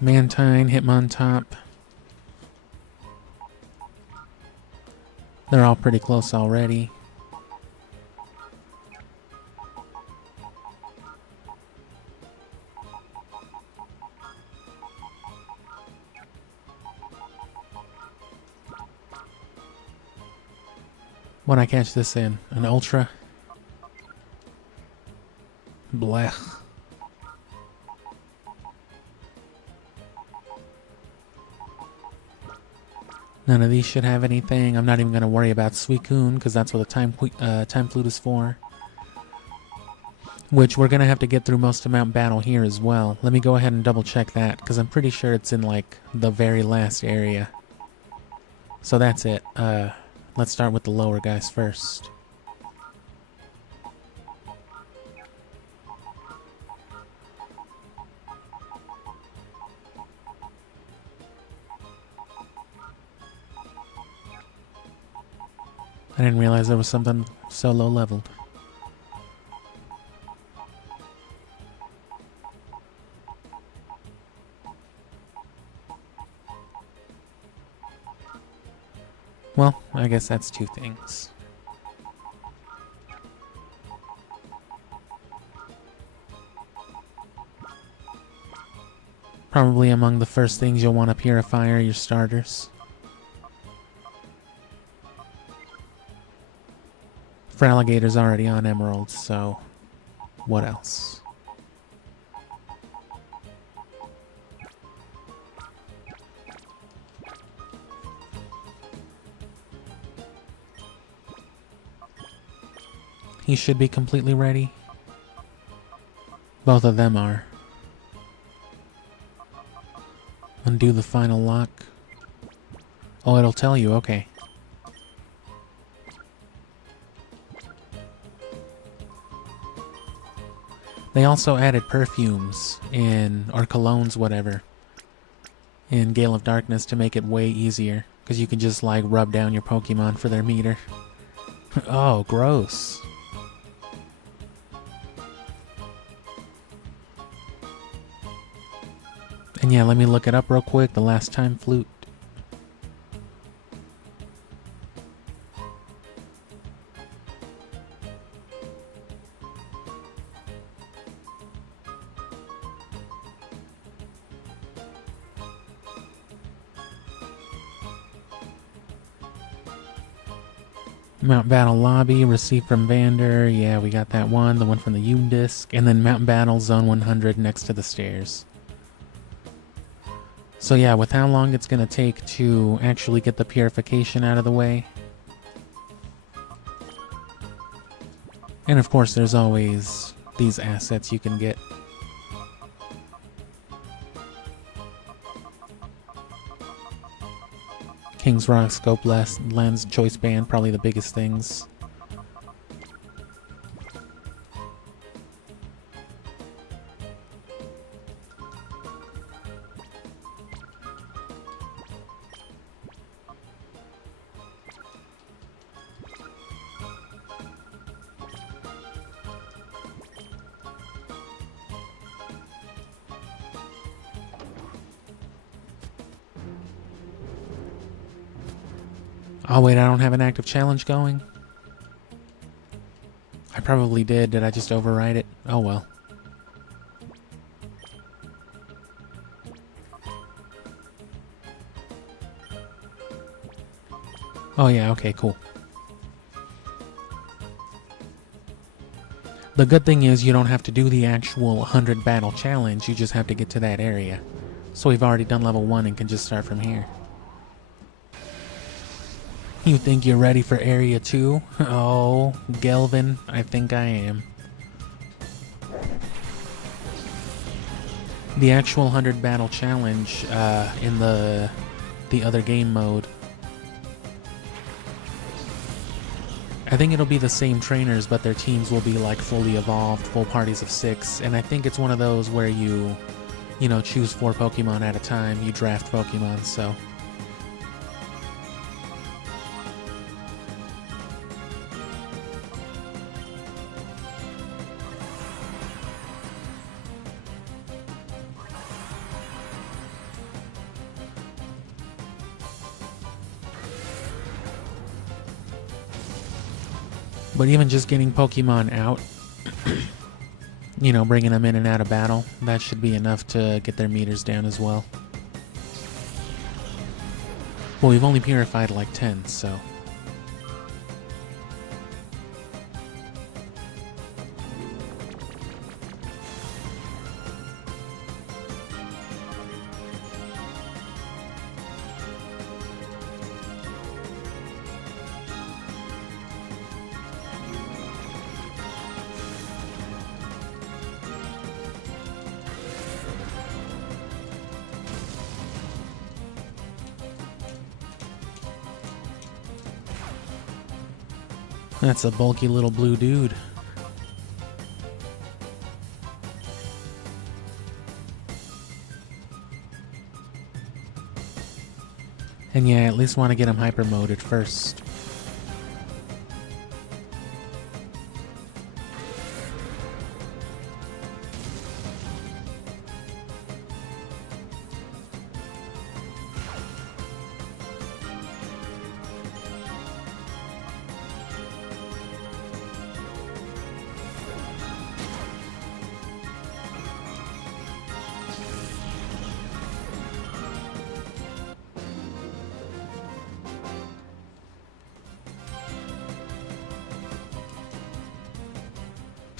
Mantine, Hitmontop. They're all pretty close already. When I catch this in, an Ultra. Blech. None of these should have anything. I'm not even going to worry about Suicune because that's what the Time Flute is for. Which we're going to have to get through most of Mount Battle here as well. Let me go ahead and double check that because I'm pretty sure it's in like the very last area. So that's it. Let's start with the lower guys first. I didn't realize there was something so low leveled. Well, I guess that's two things. Probably among the first things you'll want to purify are your starters. Fralligator's already on emeralds, so what else? He should be completely ready. Both of them are. Undo the final lock. Oh, it'll tell you, okay. They also added perfumes or colognes, whatever, in Gale of Darkness to make it way easier. Because you can just, like, rub down your Pokemon for their meter. Oh, gross. And yeah, let me look it up real quick. The last time flute. Mount Battle Lobby, received from Vander. Yeah, we got that one. The one from the U-Disc. And then Mountain Battle Zone 100 next to the stairs. So yeah, with how long it's going to take to actually get the purification out of the way. And of course, there's always these assets you can get. King's Rock, Scope Lens, Choice Band, probably the biggest things. Oh wait, I don't have an active challenge going? I probably did. Did I just override it? Oh well. Oh yeah, okay, cool. The good thing is you don't have to do the actual 100 battle challenge, you just have to get to that area. So we've already done level 1 and can just start from here. You think you're ready for Area 2? Oh, Gelvin, I think I am. The actual 100 battle challenge in the other game mode, I think it'll be the same trainers, but their teams will be like fully evolved, full parties of 6, and I think it's one of those where you know, choose 4 Pokemon at a time, you draft Pokemon, so... But even just getting Pokemon out, you know, bringing them in and out of battle, that should be enough to get their meters down as well. Well, we've only purified like 10, so... That's a bulky little blue dude. And yeah, I at least want to get him hyper moded first.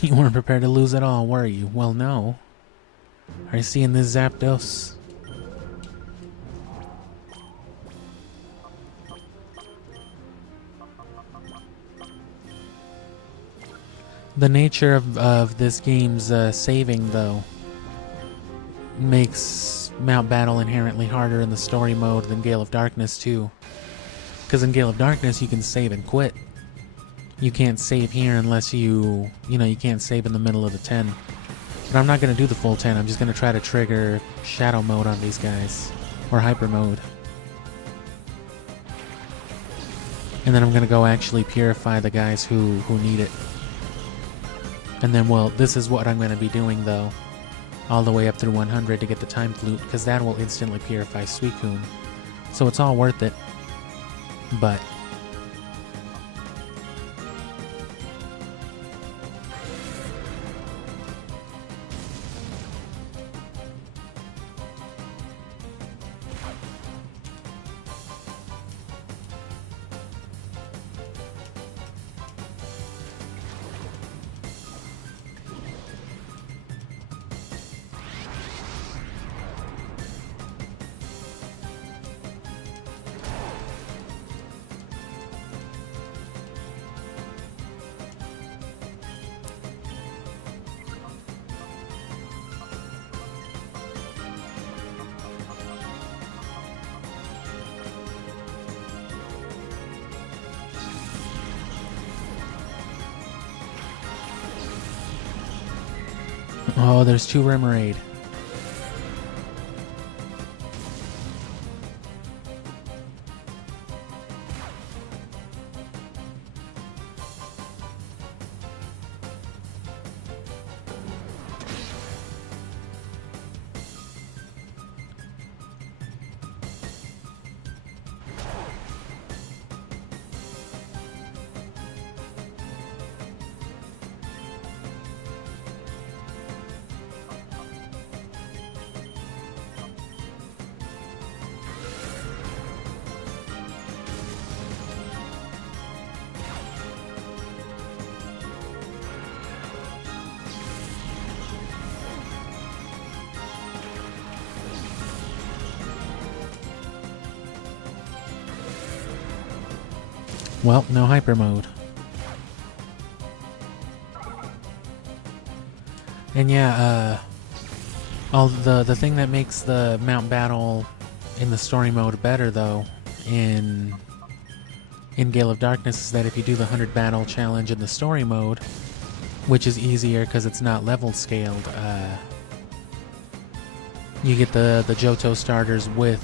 You weren't prepared to lose at all, were you? Well, no. Are you seeing this Zapdos? The nature of this game's saving, though, makes Mount Battle inherently harder in the story mode than Gale of Darkness, too. Because in Gale of Darkness, you can save and quit. You can't save here unless you can't save in the middle of the 10. But I'm not going to do the full 10. I'm just going to try to trigger Shadow Mode on these guys. Or Hyper Mode. And then I'm going to go actually purify the guys who need it. And then, well, this is what I'm going to be doing, though. All the way up through 100 to get the Time Flute, because that will instantly purify Suicune. So it's all worth it. But oh, there's 2 Remoraid. Well, no Hyper Mode. And yeah, the thing that makes the Mount Battle in the story mode better, though, in Gale of Darkness, is that if you do the 100 battle challenge in the story mode, which is easier because it's not level scaled, you get the Johto starters with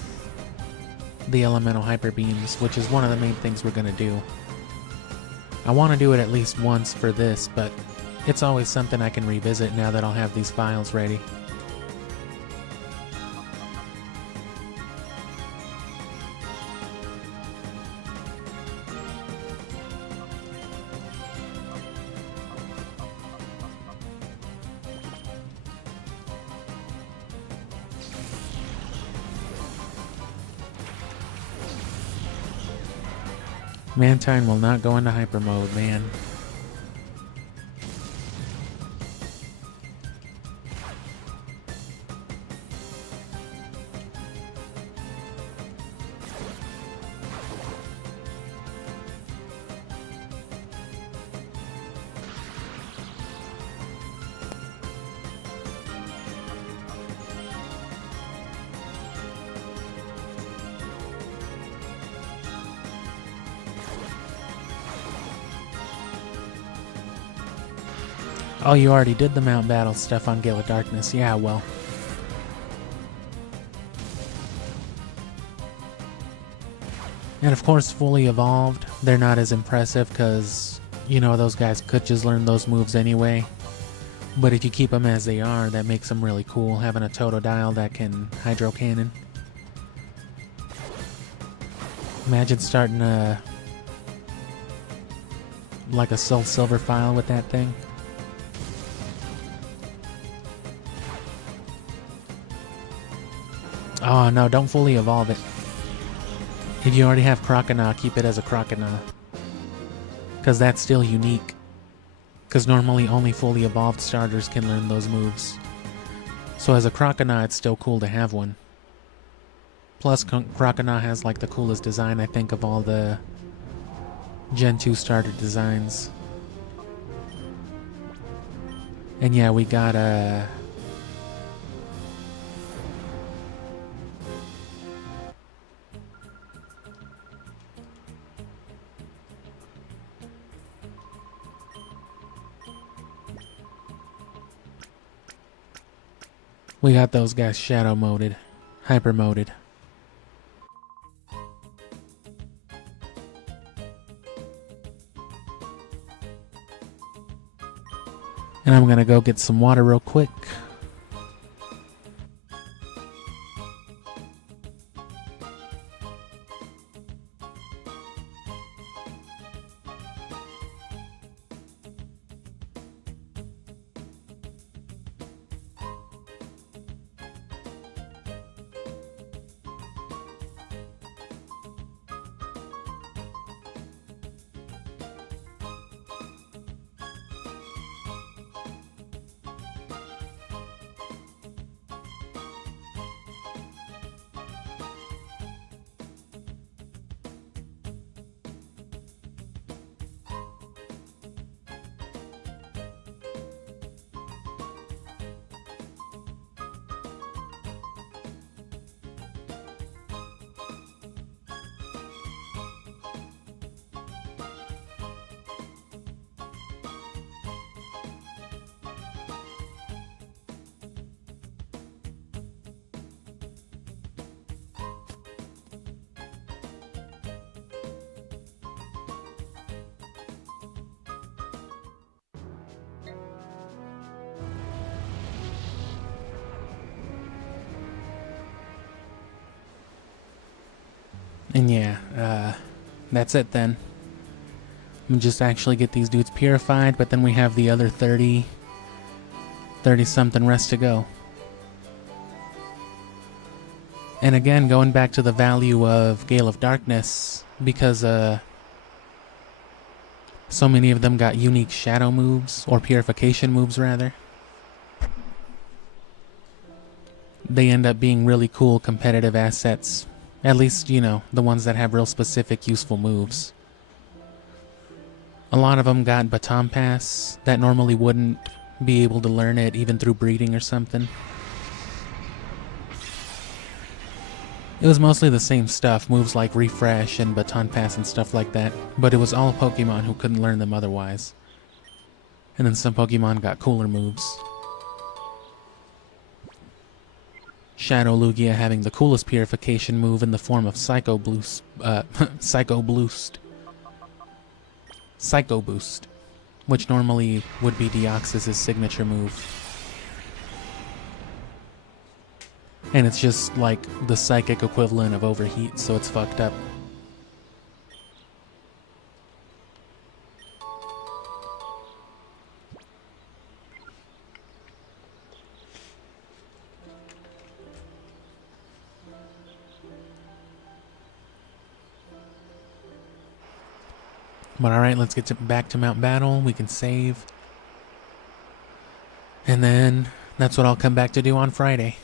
the elemental hyper beams, which is one of the main things we're going to do. I want to do it at least once for this, but it's always something I can revisit now that I'll have these files ready. Mantine will not go into hyper mode, man. Oh, you already did the Mount Battle stuff on Gale of Darkness. Yeah, well. And of course, fully evolved, they're not as impressive because, you know, those guys could just learn those moves anyway. But if you keep them as they are, that makes them really cool, having a Totodile that can Hydro Cannon. Imagine starting like a Soul Silver file with that thing. Oh no, don't fully evolve it. If you already have Croconaw, keep it as a Croconaw. Because that's still unique. Because normally only fully evolved starters can learn those moves. So as a Croconaw, it's still cool to have one. Plus, Croconaw has like the coolest design, I think, of all the Gen 2 starter designs. And yeah, we got we got those guys shadow moded, hyper moded. And I'm gonna go get some water real quick. And yeah, that's it then. I'm just actually get these dudes purified, but then we have the other 30 something rest to go. And again, going back to the value of Gale of Darkness, because so many of them got unique shadow moves, or purification moves rather. They end up being really cool competitive assets. At least, you know, the ones that have real specific useful moves. A lot of them got Baton Pass that normally wouldn't be able to learn it even through breeding or something. It was mostly the same stuff, moves like Refresh and Baton Pass and stuff like that, but it was all Pokemon who couldn't learn them otherwise. And then some Pokemon got cooler moves. Shadow Lugia having the coolest purification move in the form of Psycho Boost, which normally would be Deoxys' signature move. And it's just like the psychic equivalent of Overheat, so it's fucked up. But alright, let's get back to Mount Battle. We can save. And then that's what I'll come back to do on Friday.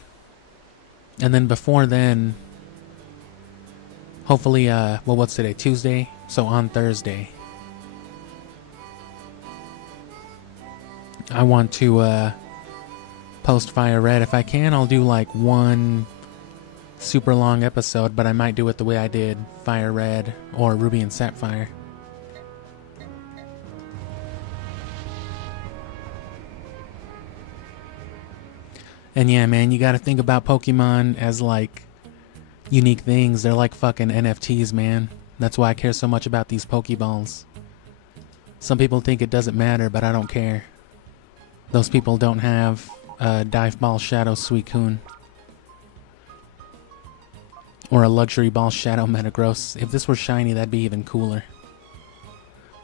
And then before then, hopefully, well, what's today? Tuesday? So on Thursday, I want to post Fire Red. If I can, I'll do like one super long episode, but I might do it the way I did Fire Red or Ruby and Sapphire. And yeah, man, you gotta think about Pokemon as like unique things. They're like fucking NFTs, man. That's why I care so much about these Pokeballs. Some people think it doesn't matter, but I don't care. Those people don't have a Dive Ball Shadow Suicune. Or a Luxury Ball Shadow Metagross. If this were shiny, that'd be even cooler.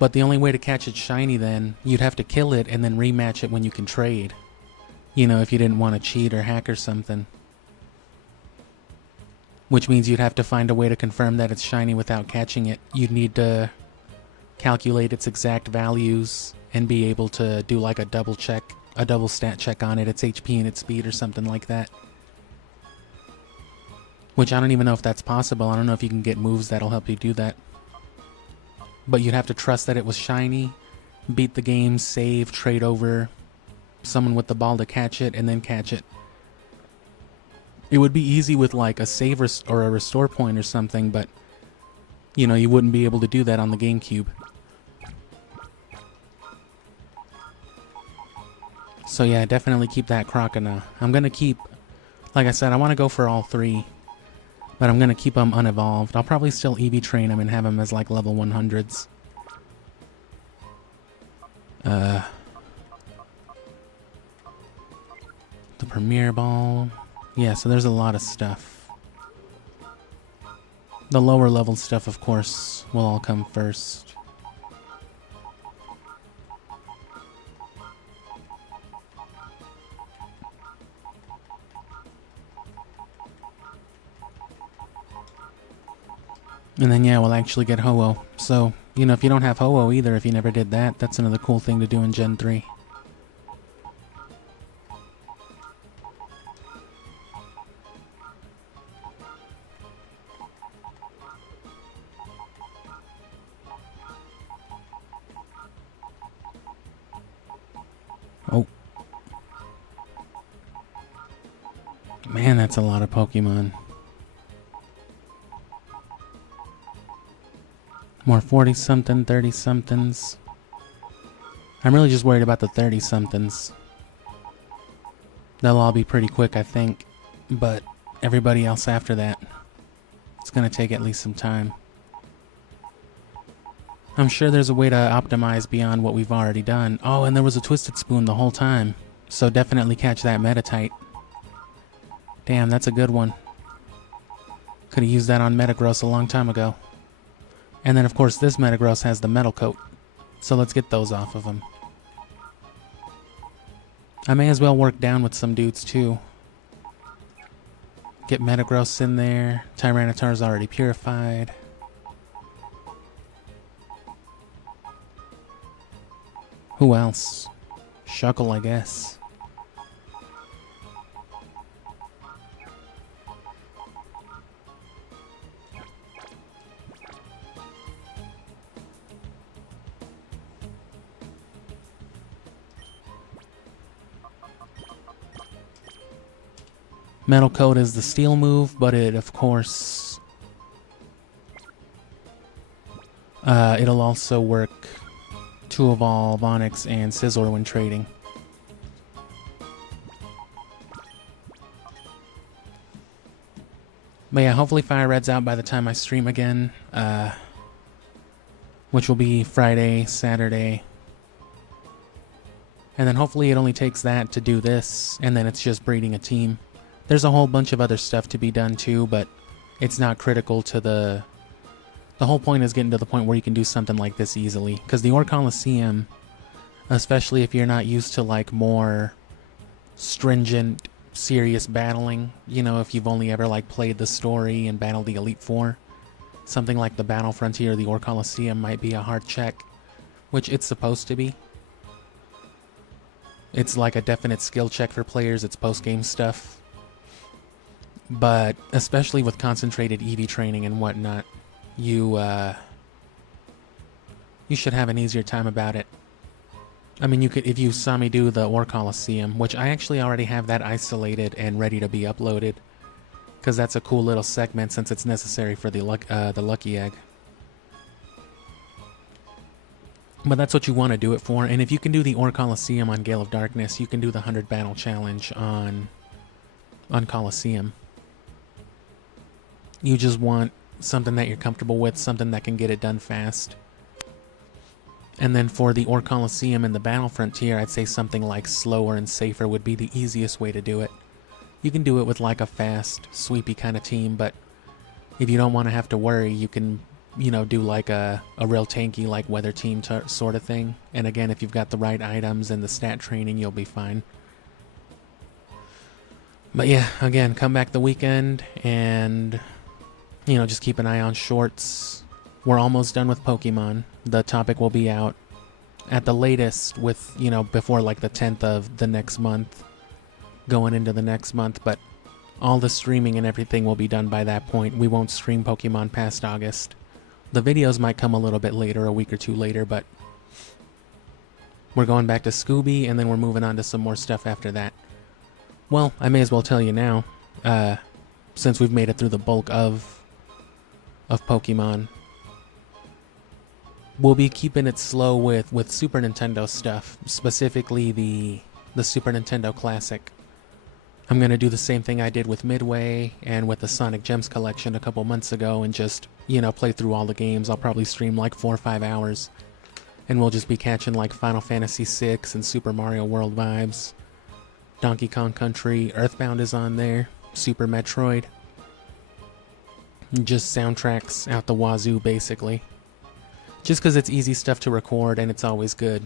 But the only way to catch it shiny then, you'd have to kill it and then rematch it when you can trade. You know, if you didn't want to cheat or hack or something. Which means you'd have to find a way to confirm that it's shiny without catching it. You'd need to calculate its exact values and be able to do like a double stat check on it, its HP and its speed or something like that. Which I don't even know if that's possible. I don't know if you can get moves that'll help you do that. But you'd have to trust that it was shiny, beat the game, save, trade over someone with the ball to catch it, and then catch it. It would be easy with like a save or a restore point or something, but you know, you wouldn't be able to do that on the GameCube. So yeah, definitely keep that Crocodile. I'm gonna keep, like I said, I want to go for all three, but I'm gonna keep them unevolved. I'll probably still EV train them and have them as like level 100s. The Premier Ball. Yeah, so there's a lot of stuff. The lower level stuff, of course, will all come first. And then, yeah, we'll actually get Ho-Oh. So, you know, if you don't have Ho-Oh either, if you never did that, that's another cool thing to do in Gen 3. Oh. Man, that's a lot of Pokemon. More 40-something, 30-somethings. I'm really just worried about the 30-somethings. They'll all be pretty quick, I think. But everybody else after that, it's going to take at least some time. I'm sure there's a way to optimize beyond what we've already done. Oh, and there was a Twisted Spoon the whole time. So definitely catch that Metatite. Damn, that's a good one. Could have used that on Metagross a long time ago. And then, of course, this Metagross has the Metal Coat. So let's get those off of him. I may as well work down with some dudes, too. Get Metagross in there. Tyranitar's already purified. Who else? Shuckle, I guess. Metal Coat is the steel move, but it, of course, it'll also work to evolve Onix and Scizor when trading. But yeah, hopefully Fire Red's out by the time I stream again, which will be Friday, Saturday. And then hopefully it only takes that to do this, and then it's just breeding a team. There's a whole bunch of other stuff to be done too, but it's not critical to the whole point is getting to the point where you can do something like this easily. Because the Colosseum, especially if you're not used to like more stringent, serious battling, you know, if you've only ever like played the story and battled the Elite Four, something like the Battle Frontier or the Colosseum might be a hard check, which it's supposed to be. It's like a definite skill check for players, it's post-game stuff. But especially with concentrated EV training and whatnot, you should have an easier time about it. I mean, you could, if you saw me do the Colosseum, which I actually already have that isolated and ready to be uploaded, because that's a cool little segment since it's necessary for the Lucky Egg. But that's what you want to do it for, and if you can do the Colosseum on Gale of Darkness, you can do the 100 Battle Challenge on Colosseum. You just want something that you're comfortable with, something that can get it done fast. And then for the Colosseum and the Battle Frontier, I'd say something like slower and safer would be the easiest way to do it. You can do it with like a fast, sweepy kind of team, but if you don't want to have to worry, you can, you know, do like a real tanky, like weather team sort of thing. And again, if you've got the right items and the stat training, you'll be fine. But yeah, again, come back the weekend and, you know, just keep an eye on shorts. We're almost done with Pokemon. The topic will be out at the latest with, you know, before like the 10th of the next month, going into the next month, but all the streaming and everything will be done by that point. We won't stream Pokemon past August. The videos might come a little bit later, a week or two later, but we're going back to Scooby, and then we're moving on to some more stuff after that. Well, I may as well tell you now, since we've made it through the bulk of Pokemon. We'll be keeping it slow with Super Nintendo stuff, specifically the Super Nintendo Classic. I'm going to do the same thing I did with Midway and with the Sonic Gems collection a couple months ago and just, you know, play through all the games. I'll probably stream like 4 or 5 hours. And we'll just be catching like Final Fantasy VI and Super Mario World vibes. Donkey Kong Country, Earthbound is on there, Super Metroid. Just soundtracks out the wazoo, basically. Just because it's easy stuff to record and it's always good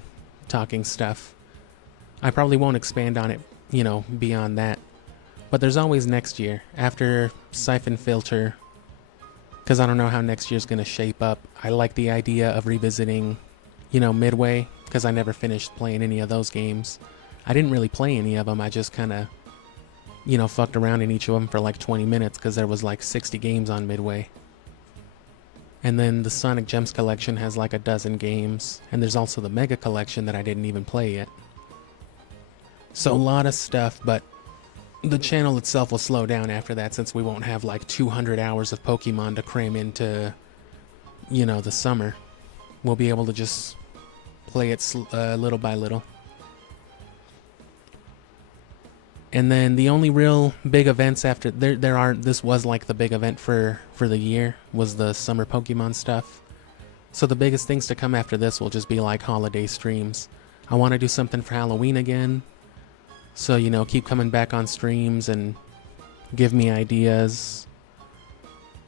talking stuff. I probably won't expand on it, you know, beyond that. But there's always next year, after Siphon Filter, because I don't know how next year's going to shape up. I like the idea of revisiting, you know, Midway, because I never finished playing any of those games. I didn't really play any of them, I just kind of, you know, fucked around in each of them for like 20 minutes, because there was like 60 games on Midway. And then the Sonic Gems collection has like a dozen games, and there's also the Mega collection that I didn't even play yet. So a lot of stuff, but the channel itself will slow down after that, since we won't have like 200 hours of Pokemon to cram into, you know, the summer. We'll be able to just play it little by little. And then the only real big events after there aren't. This was like the big event for the year, was the summer Pokemon stuff. So the biggest things to come after this will just be like holiday streams. I want to do something for Halloween again. So, you know, keep coming back on streams and give me ideas.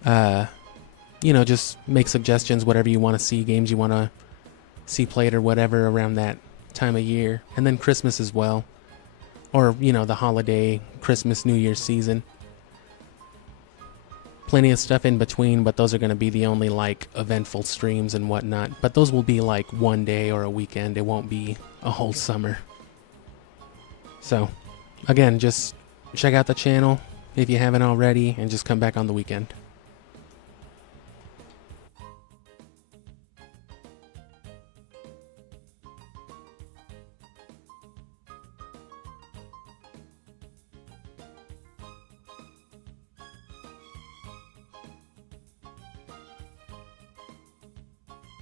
You know, just make suggestions, whatever you want to see, games you want to see played or whatever around that time of year. And then Christmas as well. Or, you know, the holiday, Christmas, New Year's season. Plenty of stuff in between, but those are going to be the only, like, eventful streams and whatnot. But those will be, like, one day or a weekend. It won't be a whole summer. So, again, just check out the channel if you haven't already, and just come back on the weekend.